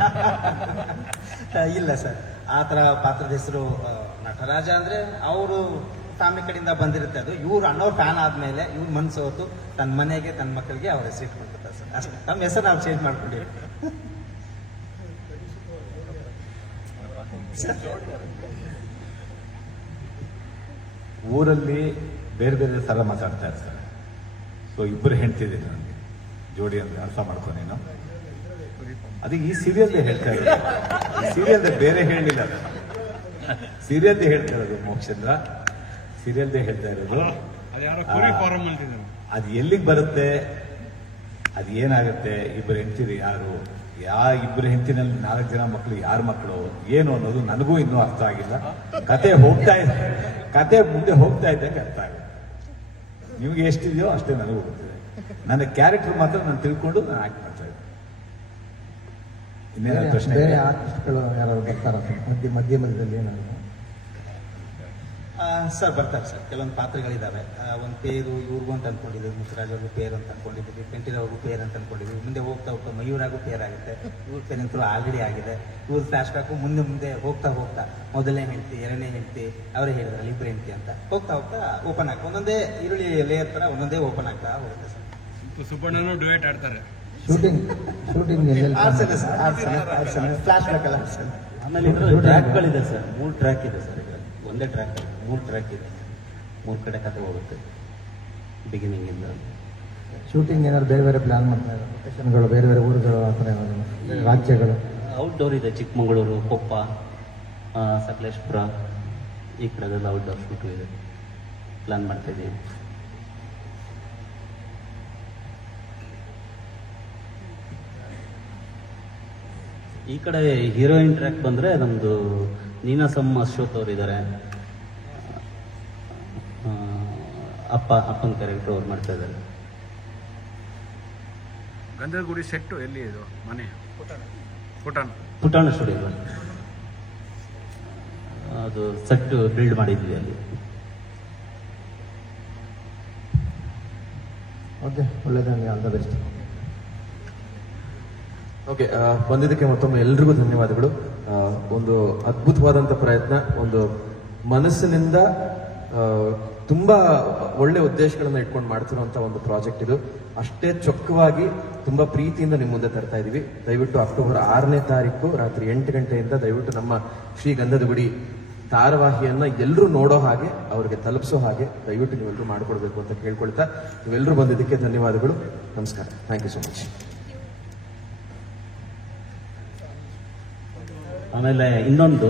ಇಲ್ಲ ಸರ್, ಆ ಥರ ಪಾತ್ರದ ಹೆಸರು ನಟರಾಜ ಅಂದರೆ ಅವರು ಫ್ಯಾಮಿಲಿ ಕಡೆಯಿಂದ ಬಂದಿರುತ್ತೆ. ಅದು ಇವ್ರು ಅಣ್ಣವ್ರ ಫ್ಯಾನ್ ಆದಮೇಲೆ ಇವ್ರ ಮನಸ್ಸು ಹೊತ್ತು ತನ್ನ ಮನೆಗೆ ತನ್ನ ಮಕ್ಕಳಿಗೆ ಅವ್ರ ಹೆಸರು ಇಟ್ಕೊಳ್ತಾರೆ ಸರ್, ಅಷ್ಟೇ. ನಮ್ಮ ಹೆಸರು ನಾವು ಚೇಂಜ್ ಮಾಡ್ಕೊಂಡಿವಿ. ಊರಲ್ಲಿ ಬೇರೆ ಬೇರೆ ಥರ ಮಾತಾಡ್ತಾ ಇರ್ತಾರೆ. ಸೊ ಇಬ್ಬರು ಹೆಂಡ್ತಿದ್ದೀನಿ ನನಗೆ, ಜೋಡಿ ಅಂದರೆ ಅರ್ಥ ಮಾಡ್ಕೊ ನೀನು. ಅದಕ್ಕೆ ಈ ಸೀರಿಯಲ್ದೇ ಹೇಳ್ತಾ ಇರೋದು, ಸೀರಿಯಲ್ದೇ ಬೇರೆ ಹೇಳಿಲ್ಲ, ಸೀರಿಯಲ್ದೇ ಹೇಳ್ತಾ ಇರೋದು ಮೋಕ್ಷೇಂದ್ರ, ಸೀರಿಯಲ್ದೇ ಹೇಳ್ತಾ ಇರೋದು. ಅದು ಎಲ್ಲಿಗೆ ಬರುತ್ತೆ, ಅದು ಏನಾಗುತ್ತೆ, ಇಬ್ಬರು ಹೆಂಡ್ತಿರಿ ಯಾರು, ಇಬ್ಬರು ಹೆಂಡತಿನಲ್ಲಿ 4 ಜನ ಮಕ್ಕಳು ಯಾರ ಮಕ್ಕಳು ಏನು ಅನ್ನೋದು ನನಗೂ ಇನ್ನೂ ಅರ್ಥ ಆಗಿಲ್ಲ. ಕತೆ ಮುಂದೆ ಹೋಗ್ತಾ ಇದ್ದಂಗೆ ಅರ್ಥ ಆಗುತ್ತೆ. ನಿಮಗೆ ಎಷ್ಟಿದೆಯೋ ಅಷ್ಟೇ ನನಗೂ ಗೊತ್ತಿದೆ. ನನ್ನ ಕ್ಯಾರೆಕ್ಟರ್ ಮಾತ್ರ ನಾನು ತಿಳ್ಕೊಂಡು ನಾನು ಆಕ್ಟ್ ಮಾಡ್ತಾ ಇದ್ದೆ. ಇನ್ನೇನು ಪ್ರಶ್ನೆ? ಬೇರೆ ಆರ್ಟಿಸ್ಟ್ಗಳು ಯಾರು ಬರ್ತಾರ ಮಧ್ಯದಲ್ಲಿ ಏನಾದ್ರು? ಸರ್ ಬರ್ತಾರೆ ಸರ್, ಕೆಲವೊಂದು ಪಾತ್ರಗಳಿದ್ದಾವೆ. ಒಂದು ಪೇರು ಇವ್ರಿಗೂ ಅಂತ ಅಂದ್ಕೊಂಡಿದ್ದೀವಿ, ಮುತ್ತರಾಜ್ ಅವ್ರಿಗೂ ಪೇರ್ ಅಂತ ಅಂದ್ಕೊಂಡಿದ್ದೀವಿ, ಕಂಠೀರವ್ರಿಗೂ ಪೇರ್ ಅಂತ ಅಂದ್ಕೊಂಡಿದ್ದೀವಿ. ಮುಂದೆ ಹೋಗ್ತಾ ಹೋಗ್ತಾ ಮಯೂರಾಗೂ ಪೇರ್ ಆಗುತ್ತೆ. ಇವ್ರ ಪೇರಂತೂ ಆಲ್ರೆಡಿ ಆಗಿದೆ. ಇವ್ರ ಫ್ಲಾಶ್ ಬ್ಯಾಕು ಮುಂದೆ ಹೋಗ್ತಾ ಮೊದಲನೇ ಹೆಂಡತಿ, 2ನೇ ಹೆಂಡತಿ, ಅವರೇ ಹೇಳಿದ್ರಲ್ಲ ಇಬ್ಬರು ಹೆಂಡತಿ ಅಂತ ಹೋಗ್ತಾ ಓಪನ್ ಆಗ್ತಾ ಒಂದೊಂದೇ ಈರುಳ್ಳಿ ಲೇಯರ್ ಥರ ಒಂದೊಂದೇ ಓಪನ್ ಆಗ್ತಾ ಹೋಗುತ್ತೆ ಸರ್. ಸುಬ್ಬಣ್ಣನು ಡುಯೆಟ್ ಆಡ್ತಾರೆ. ಶೂಟಿಂಗ್ ಫ್ಲಾಶ್ ಬ್ಯಾಕ್ ಅಲ್ಲ ಸರ್. ಆಮೇಲೆ ಇದರಲ್ಲಿ ಟ್ರ್ಯಾಕ್ಗಳಿದೆ ಸರ್, 3 ಟ್ರ್ಯಾಕ್ ಇದೆ ಸರ್. ಈಗ ಒಂದೇ ಟ್ರ್ಯಾಕ್ 3 ಟ್ರ್ಯಾಕ್ ಇದೆ. 3 ಕಡೆ ಕತೆ ಹೋಗುತ್ತೆ ಬಿಗಿನಿಂಗಿಂದ. ಶೂಟಿಂಗ್ ಏನಾದ್ರು ಬೇರೆ ಬೇರೆ ಪ್ಲಾನ್ ಮಾಡ್ತಾರೆ, ಲೊಕೇಶನ್ಗಳು ಬೇರೆ ಬೇರೆ ಊರುಗಳು ಆ ಥರ ಏನಾದ್ರು ರಾಜ್ಯಗಳು? ಔಟ್ಡೋರ್ ಇದೆ, ಚಿಕ್ಕಮಗಳೂರು, ಕೊಪ್ಪ, ಸಕಲೇಶ್ಪುರ, ಈ ಕಡೆದೆಲ್ಲ ಔಟ್ಡೋರ್ ಶೂಟು ಇದೆ, ಪ್ಲಾನ್ ಮಾಡ್ತಾಯಿದ್ದೀವಿ. ಈ ಕಡೆ ಹೀರೋಯಿನ್ ಟ್ರ್ಯಾಕ್ ಬಂದರೆ ನಮ್ಮದು ನೀನಾಸಮ್ ಅಶ್ವಥ್ ಅವರು ಇದ್ದಾರೆ, ಅಪ್ಪನ ಕ್ಯಾರೆಕ್ಟರ್ ಅವ್ರು ಮಾಡ್ತಾ ಇದ್ದಾರೆ. ಗಂಧದಗುಡಿ ಸೆಟ್ಟು ಎಲ್ಲಿ ಇದು ಮನೆ? ಪುಟಾಣ ಸ್ಟುಡಿಯೋ, ಅದು ಸೆಟ್ ಬಿಲ್ಡ್ ಮಾಡಿದ್ವಿ ಅಲ್ಲಿ. ಓಕೆ, ಒಳ್ಳೆಯದಾಗಲಿ, ಆಲ್ ದ ಬೆಸ್ಟ್. ಓಕೆ, ಬಂದಿದ್ದಕ್ಕೆ ಮತ್ತೊಮ್ಮೆ ಎಲ್ರಿಗೂ ಧನ್ಯವಾದಗಳು. ಒಂದು ಅದ್ಭುತವಾದಂಥ ಪ್ರಯತ್ನ, ಒಂದು ಮನಸ್ಸಿನಿಂದ ತುಂಬಾ ಒಳ್ಳೆ ಉದ್ದೇಶಗಳನ್ನ ಇಟ್ಕೊಂಡು ಮಾಡ್ತಿರುವಂತ ಒಂದು ಪ್ರಾಜೆಕ್ಟ್ ಇದು. ಅಷ್ಟೇ ಚೊಕ್ಕವಾಗಿ ತುಂಬಾ ಪ್ರೀತಿಯಿಂದ ನಿಮ್ಮ ಮುಂದೆ ತರ್ತಾ ಇದೀವಿ. ದಯವಿಟ್ಟು ಅಕ್ಟೋಬರ್ 6ನೇ ತಾರೀಕು ರಾತ್ರಿ 8 ಗಂಟೆಯಿಂದ ದಯವಿಟ್ಟು ನಮ್ಮ ಶ್ರೀ ಗಂಧದಗುಡಿ ಧಾರಾವಾಹಿಯನ್ನ ಎಲ್ಲರೂ ನೋಡೋ ಹಾಗೆ, ಅವ್ರಿಗೆ ತಲುಪಿಸೋ ಹಾಗೆ ದಯವಿಟ್ಟು ನೀವೆಲ್ಲರೂ ಮಾಡಿಕೊಡ್ಬೇಕು ಅಂತ ಕೇಳ್ಕೊಳ್ತಾ, ನೀವೆಲ್ಲರೂ ಬಂದಿದ್ದಕ್ಕೆ ಧನ್ಯವಾದಗಳು. ನಮಸ್ಕಾರ. Thank you so much. ಆಮೇಲೆ ಇನ್ನೊಂದು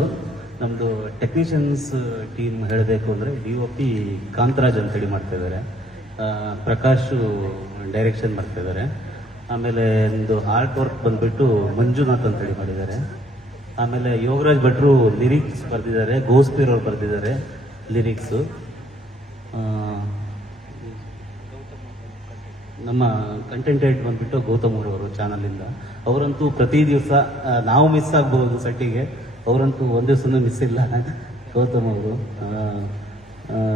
ನಮ್ಮದು ಟೆಕ್ನಿಷಿಯನ್ಸ್ ಟೀಮ್ ಹೇಳಬೇಕು ಅಂದರೆ DOP ಕಾಂತರಾಜ್ ಅಂತೇಳಿ ಮಾಡ್ತಾ ಇದ್ದಾರೆ, ಪ್ರಕಾಶ್ ಡೈರೆಕ್ಷನ್ ಮಾಡ್ತಾ ಇದ್ದಾರೆ. ಆಮೇಲೆ ಒಂದು ಆರ್ಟ್ ವರ್ಕ್ ಬಂದ್ಬಿಟ್ಟು ಮಂಜುನಾಥ್ ಅಂತೇಳಿ ಮಾಡಿದ್ದಾರೆ. ಆಮೇಲೆ ಯೋಗರಾಜ್ ಭಟ್ರು ಲಿರಿಕ್ಸ್ ಬರೆದಿದ್ದಾರೆ, ಗೋಸ್ಪೀರ್ ಅವ್ರು ಬರೆದಿದ್ದಾರೆ ಲಿರಿಕ್ಸು. ನಮ್ಮ ಕಂಟೆಂಟೆಡ್ ಬಂದ್ಬಿಟ್ಟು ಗೌತಮ್ ಅವರು ಚಾನಲಿಂದ. ಅವರಂತೂ ಪ್ರತಿ ದಿವಸ ನಾವು ಮಿಸ್ ಆಗ್ಬೋದು ಸೆಟ್ಟಿಗೆ, ಅವರಂತೂ ಒಂದು ದಿವಸನೂ ಮಿಸ್ ಇಲ್ಲ. ಗೌತಮ್ ಅವರು,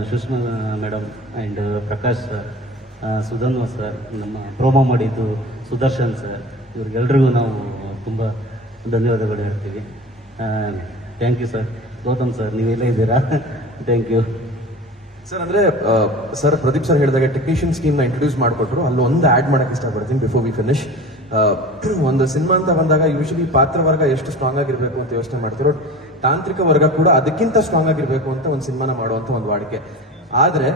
Sushma madam and Prakash sir, Sudhanva sir, ನಮ್ಮ ಪ್ರೋಮೋ ಮಾಡಿದ್ದು ಸುದರ್ಶನ್ ಸರ್, ಇವ್ರಿಗೆಲ್ರಿಗೂ ನಾವು ತುಂಬ ಧನ್ಯವಾದಗಳು ಹೇಳ್ತೀವಿ. Thank you sir. Gautam sir, ನೀವೆಲ್ಲ ಇದ್ದೀರಾ? Thank you sir. ಅಂದ್ರೆ ಸರ್ ಪ್ರದೀಪ್ ಸರ್ ಹೇಳಿದಾಗ ಟೆಕ್ನಿಷಿಯನ್ ಸ್ಕೀಮ್ ನ ಇಂಟ್ರೊಡ್ಯೂಸ್ ಮಾಡಿಕೊಟ್ರು. ಅಲ್ಲಿ ಒಂದು ಆಡ್ ಮಾಡಕ್ಕೆ ಇಷ್ಟಪಡ್ತೀನಿ ಬಿಫೋರ್ ವಿ ಫಿನಿಶ್. ಒಂದು ಸಿನಿಮಾ ಅಂತ ಬಂದಾಗ ಯೂಶಲಿ ಪಾತ್ರ ವರ್ಗ ಎಷ್ಟು ಸ್ಟ್ರಾಂಗ್ ಆಗಿರ್ಬೇಕು ಅಂತ ಯೋಚನೆ ಮಾಡ್ತಿರೋ, ತಾಂತ್ರಿಕ ವರ್ಗ ಕೂಡ ಅದಕ್ಕಿಂತ ಸ್ಟ್ರಾಂಗ್ ಆಗಿರ್ಬೇಕು ಅಂತ ಒಂದು ಸಿನಿಮಾನ ಮಾಡುವಂತ ಒಂದು ವಾಡಿಕೆ. ಆದ್ರೆ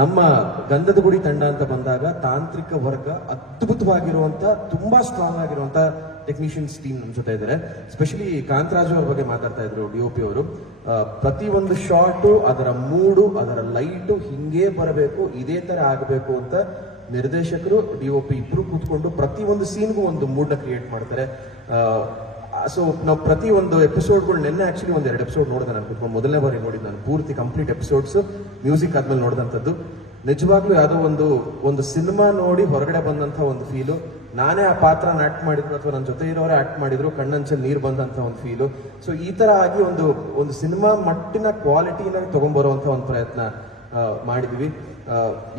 ನಮ್ಮ ಗಂಧದಗುಡಿ ತಂಡ ಅಂತ ಬಂದಾಗ ತಾಂತ್ರಿಕ ವರ್ಗ ಅದ್ಭುತವಾಗಿರುವಂತ, ತುಂಬಾ ಸ್ಟ್ರಾಂಗ್ ಆಗಿರುವಂತ ಟೆಕ್ನಿಷಿಯನ್ಸ್ ಟೀಮ್ ನಮ್ಮ ಜೊತೆ ಇದ್ದಾರೆ. ಸ್ಪೆಷಲಿ ಕಾಂತರಾಜು ಅವ್ರ ಬಗ್ಗೆ ಮಾತಾಡ್ತಾ ಇದ್ರು DOP ಅವರು. ಪ್ರತಿ ಒಂದು ಶಾರ್ಟು, ಅದರ ಮೂಡು, ಅದರ ಲೈಟು ಹಿಂಗೇ ಬರಬೇಕು, ಇದೇ ತರ ಆಗಬೇಕು ಅಂತ ನಿರ್ದೇಶಕರು DOP ಇಬ್ರು ಕೂತ್ಕೊಂಡು ಪ್ರತಿ ಒಂದು ಸೀನ್ಗೂ ಒಂದು ಮೂಡ್ನ ಕ್ರಿಯೇಟ್ ಮಾಡ್ತಾರೆ. ಸೊ ನಾವು ಪ್ರತಿ ಒಂದು ಎಪಿಸೋಡ್ಗಳು, ನೆನ್ನೆ ಆಕ್ಚುಲಿ ಒಂದು 2 ಎಪಿಸೋಡ್ ನೋಡಿದೆ ನಾನು ಕೂತ್ಕೊಂಡು, ಮೊದಲನೇ ಬಾರಿ ನೋಡಿದ್ದು ನಾನು ಪೂರ್ತಿ ಕಂಪ್ಲೀಟ್ ಎಪಿಸೋಡ್ಸ್ ಮ್ಯೂಸಿಕ್ ಆದ್ಮೇಲೆ ನೋಡಿದಂಥದ್ದು. ನಿಜವಾಗ್ಲೂ ಯಾವುದೋ ಒಂದು ಸಿನಿಮಾ ನೋಡಿ ಹೊರಗಡೆ ಬಂದಂತ ಒಂದು ಫೀಲು. ನಾನೇ ಆ ಪಾತ್ರನ ಆಕ್ಟ್ ಮಾಡಿದ್ರು ಅಥವಾ ನನ್ನ ಜೊತೆ ಇರೋರೇ ಆಕ್ಟ್ ಮಾಡಿದ್ರು, ಕಣ್ಣಂಚಲ್ಲಿ ನೀರು ಬಂದಂತ ಒಂದು ಫೀಲು. ಸೊ ಈ ತರ ಆಗಿ ಒಂದು ಸಿನಿಮಾ ಮಟ್ಟಿನ ಕ್ವಾಲಿಟಿನ ತಗೊಂಡ್ಬರುವಂತ ಒಂದು ಪ್ರಯತ್ನ ಮಾಡಿದ್ವಿ.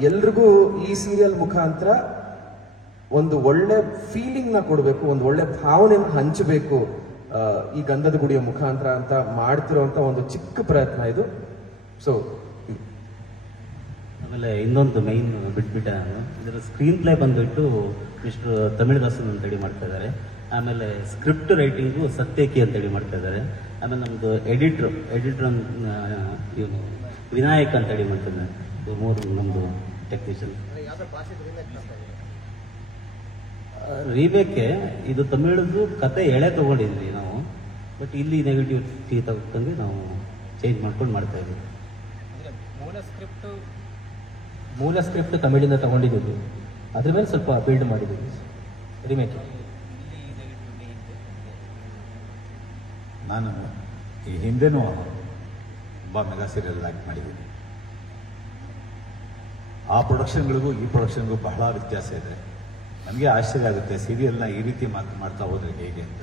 ಎಲ್ರಿಗೂ ಈ ಸೀರಿಯಲ್ ಮುಖಾಂತರ ಒಂದು ಒಳ್ಳೆ ಫೀಲಿಂಗ್ ನ ಕೊಡಬೇಕು, ಒಂದು ಒಳ್ಳೆ ಭಾವನೆಯನ್ನು ಹಂಚಬೇಕು ಈ ಗಂಧದ ಗುಡಿಯ ಮುಖಾಂತರ ಅಂತ ಮಾಡ್ತಿರುವಂತ ಒಂದು ಚಿಕ್ಕ ಪ್ರಯತ್ನ ಇದು. ಸೊ ಆಮೇಲೆ ಇನ್ನೊಂದು ಮೈನ್ ಬಿಟ್ಬಿಟ್ಟೆ ನಾನು, ಇದರ ಸ್ಕ್ರೀನ್ ಪ್ಲೇ ಬಂದ್ಬಿಟ್ಟು ಮಿಸ್ಟರ್ ತಮಿಳ್ದಾಸನ್ ಅಂತೇಳಿ ಮಾಡ್ತಾ ಇದ್ದಾರೆ. ಆಮೇಲೆ ಸ್ಕ್ರಿಪ್ಟ್ ರೈಟಿಂಗು ಸತ್ಯಕಿ ಅಂತೇಳಿ ಮಾಡ್ತಾ ಇದ್ದಾರೆ. ಆಮೇಲೆ ನಮ್ಮದು ಎಡಿಟ್ರು ಇವನು ವಿನಾಯಕ್ ಅಂತೇಳಿ ಮಾಡ್ತಿದ್ದಾನೆ. ಮೂರು ನಮ್ಮದು ಟೆಕ್ನಿಷಿಯನ್. ರೀಬೇಕೆ ಇದು ತಮಿಳದು ಕತೆ ಎಳೆ ತಗೊಂಡಿದ್ವಿ ನಾವು, ಬಟ್ ಇಲ್ಲಿ ನೆಗೆಟಿವಿಟಿ ತಗೊಂಡು ನಾವು ಚೇಂಜ್ ಮಾಡ್ಕೊಂಡು ಮಾಡ್ತಾ ಇದ್ವಿ. ಮೂಲ ಸ್ಕ್ರಿಪ್ಟ್ ತಮಿಳಿಂದ ತಗೊಂಡಿದ್ದು, ಅದ್ರ ಮೇಲೆ ಸ್ವಲ್ಪ ಬಿಲ್ಡ್ ಮಾಡಿದ್ದೀವಿ ರಿಮೇಕ್. ನಾನು ಈ ಹಿಂದೆನೂ ಒಬ್ಬ ಮೆಗಾ ಸೀರಿಯಲ್ ಆ್ಯಕ್ಟ್ ಮಾಡಿದ್ದೀನಿ. ಆ ಪ್ರೊಡಕ್ಷನ್ಗಳಿಗೂ ಈ ಪ್ರೊಡಕ್ಷನ್ಗೂ ಬಹಳ ವ್ಯತ್ಯಾಸ ಇದೆ. ನನಗೆ ಆಶ್ಚರ್ಯ ಆಗುತ್ತೆ, ಸೀರಿಯಲ್ನ ಈ ರೀತಿ ಮಾಡ್ತಾ ಹೋದ್ರೆ ಹೇಗೆ ಅಂತ.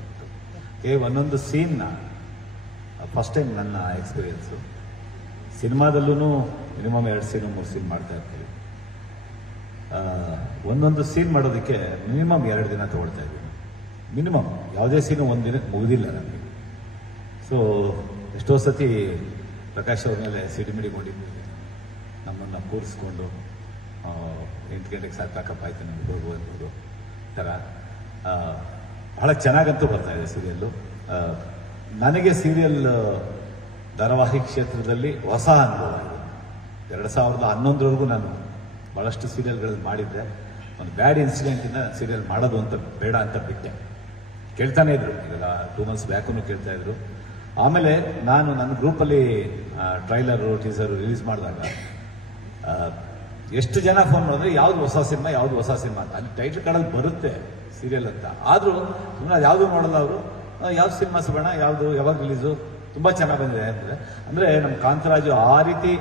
ಒಂದೊಂದು ಸೀನ್ನ ಫಸ್ಟ್ ಟೈಮ್ ನನ್ನ ಎಕ್ಸ್ಪೀರಿಯನ್ಸು. ಸಿನಿಮಾದಲ್ಲೂ ಮಿನಿಮಮ್ 2 ಸೀನು 3 ಸೀನ್ ಮಾಡ್ತಾ ಇರ್ತೀವಿ. ಒಂದೊಂದು ಸೀನ್ ಮಾಡೋದಕ್ಕೆ ಮಿನಿಮಮ್ 2 ದಿನ ತಗೊಳ್ತಾ ಇದ್ದೀನಿ. ಮಿನಿಮಮ್ ಯಾವುದೇ ಸೀನು 1 ದಿನಕ್ಕೆ ಮುಗಿದಿಲ್ಲ ನನಗೆ. ಸೊ ಎಷ್ಟೋ ಸತಿ ಪ್ರಕಾಶ್ ಅವ್ರ ಮೇಲೆ ಸಿಡಿಮಿಡಿಕೊಂಡಿದ್ದೀವಿ. ನಮ್ಮನ್ನು ಕೂರಿಸ್ಕೊಂಡು 8 ಗಂಟೆಗೆ ಸಾಕಾಕಪ್ಪ ಆಯ್ತು ನಮ್ಗೆ ಹೋಗ್ಬೋದು ಈ ಥರ ಬಹಳ ಚೆನ್ನಾಗಂತೂ ಬರ್ತಾ ಇದೆ ಸೀರಿಯಲ್ಲು. ನನಗೆ ಸೀರಿಯಲ್ ಧಾರಾವಾಹಿ ಕ್ಷೇತ್ರದಲ್ಲಿ ಹೊಸ ಅನುಭವ ಇದೆ. 2011 ನಾನು ಭಾಳಷ್ಟು ಸೀರಿಯಲ್ಗಳಲ್ಲಿ ಮಾಡಿದ್ದೆ. ಒಂದು ಬ್ಯಾಡ್ ಇನ್ಸಿಡೆಂಟಿಂದ ಸೀರಿಯಲ್ ಮಾಡೋದು ಅಂತ ಬೇಡ ಅಂತ ಬಿಟ್ಟೆ. ಕೇಳ್ತಾನೆ ಇದ್ರು, ಈಗ 2 months ಬ್ಯಾಕೂ ಕೇಳ್ತಾ ಇದ್ರು. ಆಮೇಲೆ ನಾನು ನನ್ನ ಗ್ರೂಪಲ್ಲಿ ಟ್ರೈಲರು ಟೀಸರು ರಿಲೀಸ್ ಮಾಡಿದಾಗ ಎಷ್ಟು ಜನ ಫೋನ್ ಮಾಡಿದ್ರೆ ಯಾವ್ದು ಹೊಸ ಸಿನಿಮಾ ಅಂತ. ಅಲ್ಲಿ ಟೈಟಲ್ ಕಾರ್ಡಲ್ಲಿ ಬರುತ್ತೆ ಸೀರಿಯಲ್ ಅಂತ, ಆದರೂ ಸುಮ್ಮನೆ ಯಾವುದು ನೋಡಲ್ಲ ಅವರು. ಯಾವ್ದು ಸಿನಿಮಾ ಸಿಗೋಣ, ಯಾವಾಗ ರಿಲೀಸು, ತುಂಬ ಚೆನ್ನಾಗಿ ಬಂದಿದೆ ಅಂದರೆ ನಮ್ಮ ಕಾಂತರಾಜು ಆ ರೀತಿ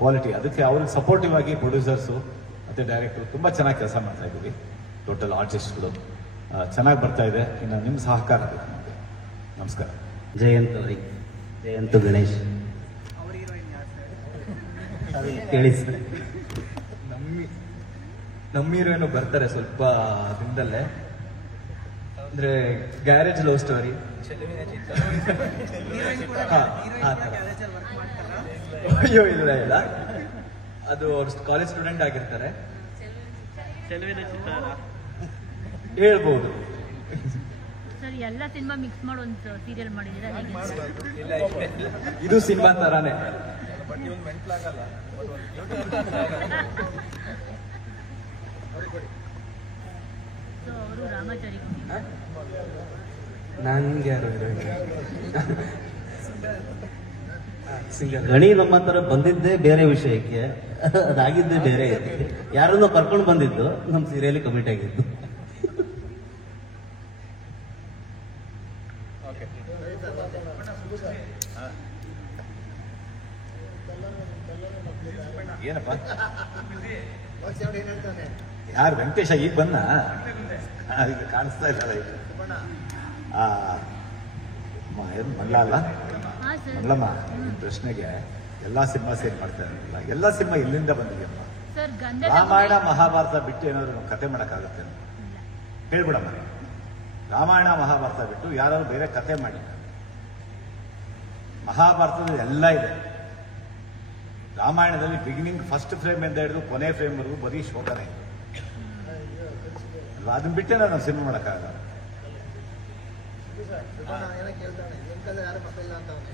ಕ್ವಾಲಿಟಿ. ಅದಕ್ಕೆ ಅವ್ರಿಗೆ ಸಪೋರ್ಟಿವ್ ಆಗಿ ಪ್ರೊಡ್ಯೂಸರ್ಸು ಮತ್ತು ಡೈರೆಕ್ಟರ್ ತುಂಬ ಚೆನ್ನಾಗಿ ಕೆಲಸ ಮಾಡ್ತಾ ಇದ್ದೀವಿ. ಟೋಟಲ್ ಆರ್ಟಿಸ್ಟ್ಗಳು ಚೆನ್ನಾಗಿ ಬರ್ತಾ ಇದೆ. ಇನ್ನು ನಿಮ್ಮ ಸಹಕಾರ ಬೇಕು ನಮಗೆ. ನಮಸ್ಕಾರ. ಜಯಂತ್ ಗಣೇಶ್ ಕೇಳಿ ಸರ್. ನಮ್ಮ ಹೀರೋಯಿನ್ ಬರ್ತಾರೆ ಸ್ವಲ್ಪ ದಿನದಲ್ಲೇ. ಅಂದ್ರೆ ಗ್ಯಾರೇಜ್ ಲವ್ ಸ್ಟೋರಿ. ಅಯ್ಯೋ ಇಲ್ಲ, ಅದು ಅವ್ರ ಕಾಲೇಜ್ ಸ್ಟೂಡೆಂಟ್ ಆಗಿರ್ತಾರೆ, ಹೇಳ್ಬೋದು. ಸರ್ ಎಲ್ಲ ಸಿನಿಮಾ ಮಿಕ್ಸ್ ಮಾಡಿ ಒಂದು ಸೀರಿಯಲ್ ಮಾಡಿದ್ದೀರಾ? ಇದು ಸಿನಿಮಾ ತರಾನೇ. ಅವರು ರಾಮಾಚಾರಿ ನನ್ಗೆ ಯಾರು ಸಿಂಗಲ್ ಗಣಿ ನಮ್ಮ ಹತ್ರ ಬಂದಿದ್ದೇ ಬೇರೆ ವಿಷಯಕ್ಕೆ, ಅದಾಗಿದ್ದೇ ಬೇರೆ. ಯಾರನ್ನೋ ಕರ್ಕೊಂಡು ಬಂದಿದ್ದು ನಮ್ಮ ಸೀರಿಯಲ್ ಕಮಿಟ್ ಆಗಿದ್ದು. ಏನಪ್ಪ ಯಾರು ವೆಂಕಟೇಶ ಈಗ ಬಂದ? ಈಗ ಕಾಣಿಸ್ತಾ ಇಲ್ಲ. ಏನು ಮಲ್ಲ ಅಲ್ಲ ಮಲ್ಲಮ್ಮ, ನಿಮ್ಮ ಪ್ರಶ್ನೆಗೆ ಎಲ್ಲ ಸಿನಿಮಾ ಸೇರಿ ಮಾಡ್ತಾ ಇರಲಿಲ್ಲ. ಎಲ್ಲ ಸಿನಿಮಾ ಇಲ್ಲಿಂದ ಬಂದಿದೆಯಮ್ಮ. ರಾಮಾಯಣ ಮಹಾಭಾರತ ಬಿಟ್ಟು ಏನಾದ್ರು ಕತೆ ಮಾಡೋಕ್ಕಾಗುತ್ತೆ? ಹೇಳ್ಬಿಡಮ್ಮ. ರಾಮಾಯಣ ಮಹಾಭಾರತ ಬಿಟ್ಟು ಯಾರಾದ್ರು ಬೇರೆ ಕತೆ ಮಾಡಿ. ಮಹಾಭಾರತದಲ್ಲಿ ಎಲ್ಲ ಇದೆ. ರಾಮಾಯಣದಲ್ಲಿ ಬಿಗಿನಿಂಗ್ ಫಸ್ಟ್ ಫ್ರೇಮ್ ಇಂದ ಹಿಡಿದು ಕೊನೆ ಫ್ರೇಮ್ವರೆಗೂ ಬರೀ ಶೋಕನೇ ಇದೆ. ಅದನ್ನ ಬಿಟ್ಟೆ ನಾವು ಸಿನಿಮಾ ಮಾಡೋಕ್ಕಾಗಲ್ಲ.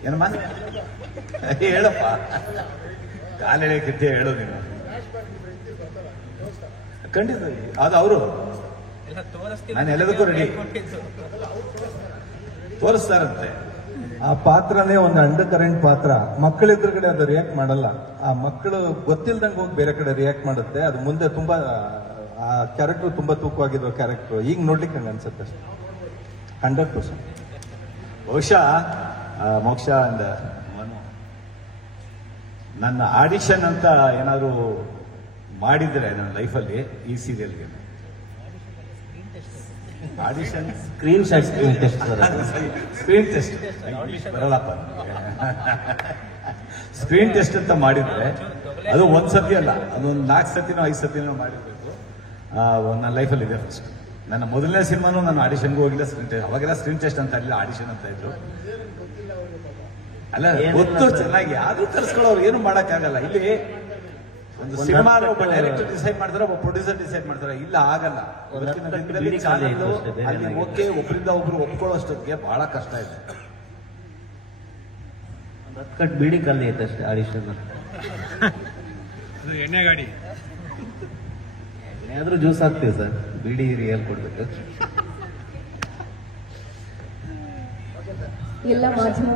ಏನಮ್ಮ ಹೇಳಪ್ಪ, ಕಾಲೆಳೆಯಕ್ಕಿದ್ದೆ ಹೇಳು ನೀನು. ಖಂಡಿತ ಅದು ಅವರು, ನಾನು ಎಲ್ಲದಕ್ಕೂ ರೆಡಿ. ತೋರಿಸ್ತಾರಂತೆ. ಆ ಪಾತ್ರನೇ ಒಂದು ಅಂಡರ್ ಕರೆಂಟ್ ಪಾತ್ರ. ಮಕ್ಕಳೆದುರುಗಡೆ ಅದು ರಿಯಾಕ್ಟ್ ಮಾಡಲ್ಲ. ಆ ಮಕ್ಕಳು ಗೊತ್ತಿಲ್ದಂಗೆ ಹೋಗಿ ಬೇರೆ ಕಡೆ ರಿಯಾಕ್ಟ್ ಮಾಡುತ್ತೆ. ಅದು ಮುಂದೆ ತುಂಬಾ ಆ ಕ್ಯಾರೆಕ್ಟರ್ ತುಂಬಾ ತೂಕವಾಗಿರೋ ಕ್ಯಾರೆಕ್ಟರ್. ಈಗ ನೋಡ್ಲಿಕ್ಕೆ ಹಂಗೆ ಅನ್ಸುತ್ತೆ. 100%. ಬಹುಶಃ ಮೋಕ್ಷ ಅಂದ ನನ್ನ ಆಡಿಷನ್ ಅಂತ ಏನಾದ್ರು ಮಾಡಿದ್ರೆ ನನ್ನ ಲೈಫಲ್ಲಿ ಈ ಸೀರಿಯಲ್ಗೆ ಆಡಿಷನ್ ಸ್ಕ್ರೀನ್ ಟೆಸ್ಟ್ ಬರಲ್ಲಪ್ಪ. ಸ್ಕ್ರೀನ್ ಟೆಸ್ಟ್ ಅಂತ ಮಾಡಿದ್ರೆ ಅದು ಒಂದ್ಸತಿ ಅಲ್ಲ, ಅದೊಂದು 4 ಸತಿನೋ 5 ಸತಿನೋ ಮಾಡಿರ್ಬೇಕು. ನನ್ನ ಲೈಫಲ್ಲಿ ಇದೆ ಫಸ್ಟ್. ನನ್ನ ಮೊದಲನೇ ಸಿನಿಮಾನು ನಾನು ಆಡಿಷನ್ಗೂ ಹೋಗಿಲ್ಲ. ಸ್ಕ್ರೀನ್ ಟೆಸ್ಟ್ ಅವಾಗೆಲ್ಲ ಸ್ಕ್ರೀನ್ ಟೆಸ್ಟ್ ಅಂತ ಇರಲಿಲ್ಲ, ಆಡಿಷನ್ ಅಂತ ಇದ್ರು. ಅಲ್ಲ ಗೊತ್ತು ಚೆನ್ನಾಗಿ, ಆದ್ರೂ ತರಿಸ್ಕೊಳ್ಳೋರು ಏನು ಮಾಡೋಕ್ಕಾಗಲ್ಲ. ಇಲ್ಲಿ ಒಂದು ಸಿನಿಮಾ ಒಬ್ಬ ಡೈರೆಕ್ಟರ್ ಡಿಸೈಡ್ ಮಾಡ್ತಾರೆ, ಒಬ್ಬ ಪ್ರೊಡ್ಯೂಸರ್ ಡಿಸೈಡ್ ಮಾಡ್ತಾರೆ. ಇಲ್ಲ ಆಗಲ್ಲ. ಅಲ್ಲಿ ಓಕೆ ಒಬ್ಬರಿಂದ ಒಬ್ರು ಒಪ್ಕೊಳ್ಳೋಷ್ಟೊತ್ತಿಗೆ ಬಹಳ ಕಷ್ಟ ಇದೆ. ಒಂದು 10 ಕಟ್ ಬೀಡಿ ಕಲ್ಲಿ ಐತೆ ಅಷ್ಟೇ ಆಡಿಷನ್. ಎಣ್ಣೆ ಗಾಡಿ ಏನಾದ್ರೂ ಜ್ಯೂಸ್ ಹಾಕ್ತೀವಿ ಸರ್, ಬೀಡಿ ರಿಯಲ್ ಕೊಡ್ಬೇಕು. ಎಲ್ಲ ಮಾಧ್ಯಮ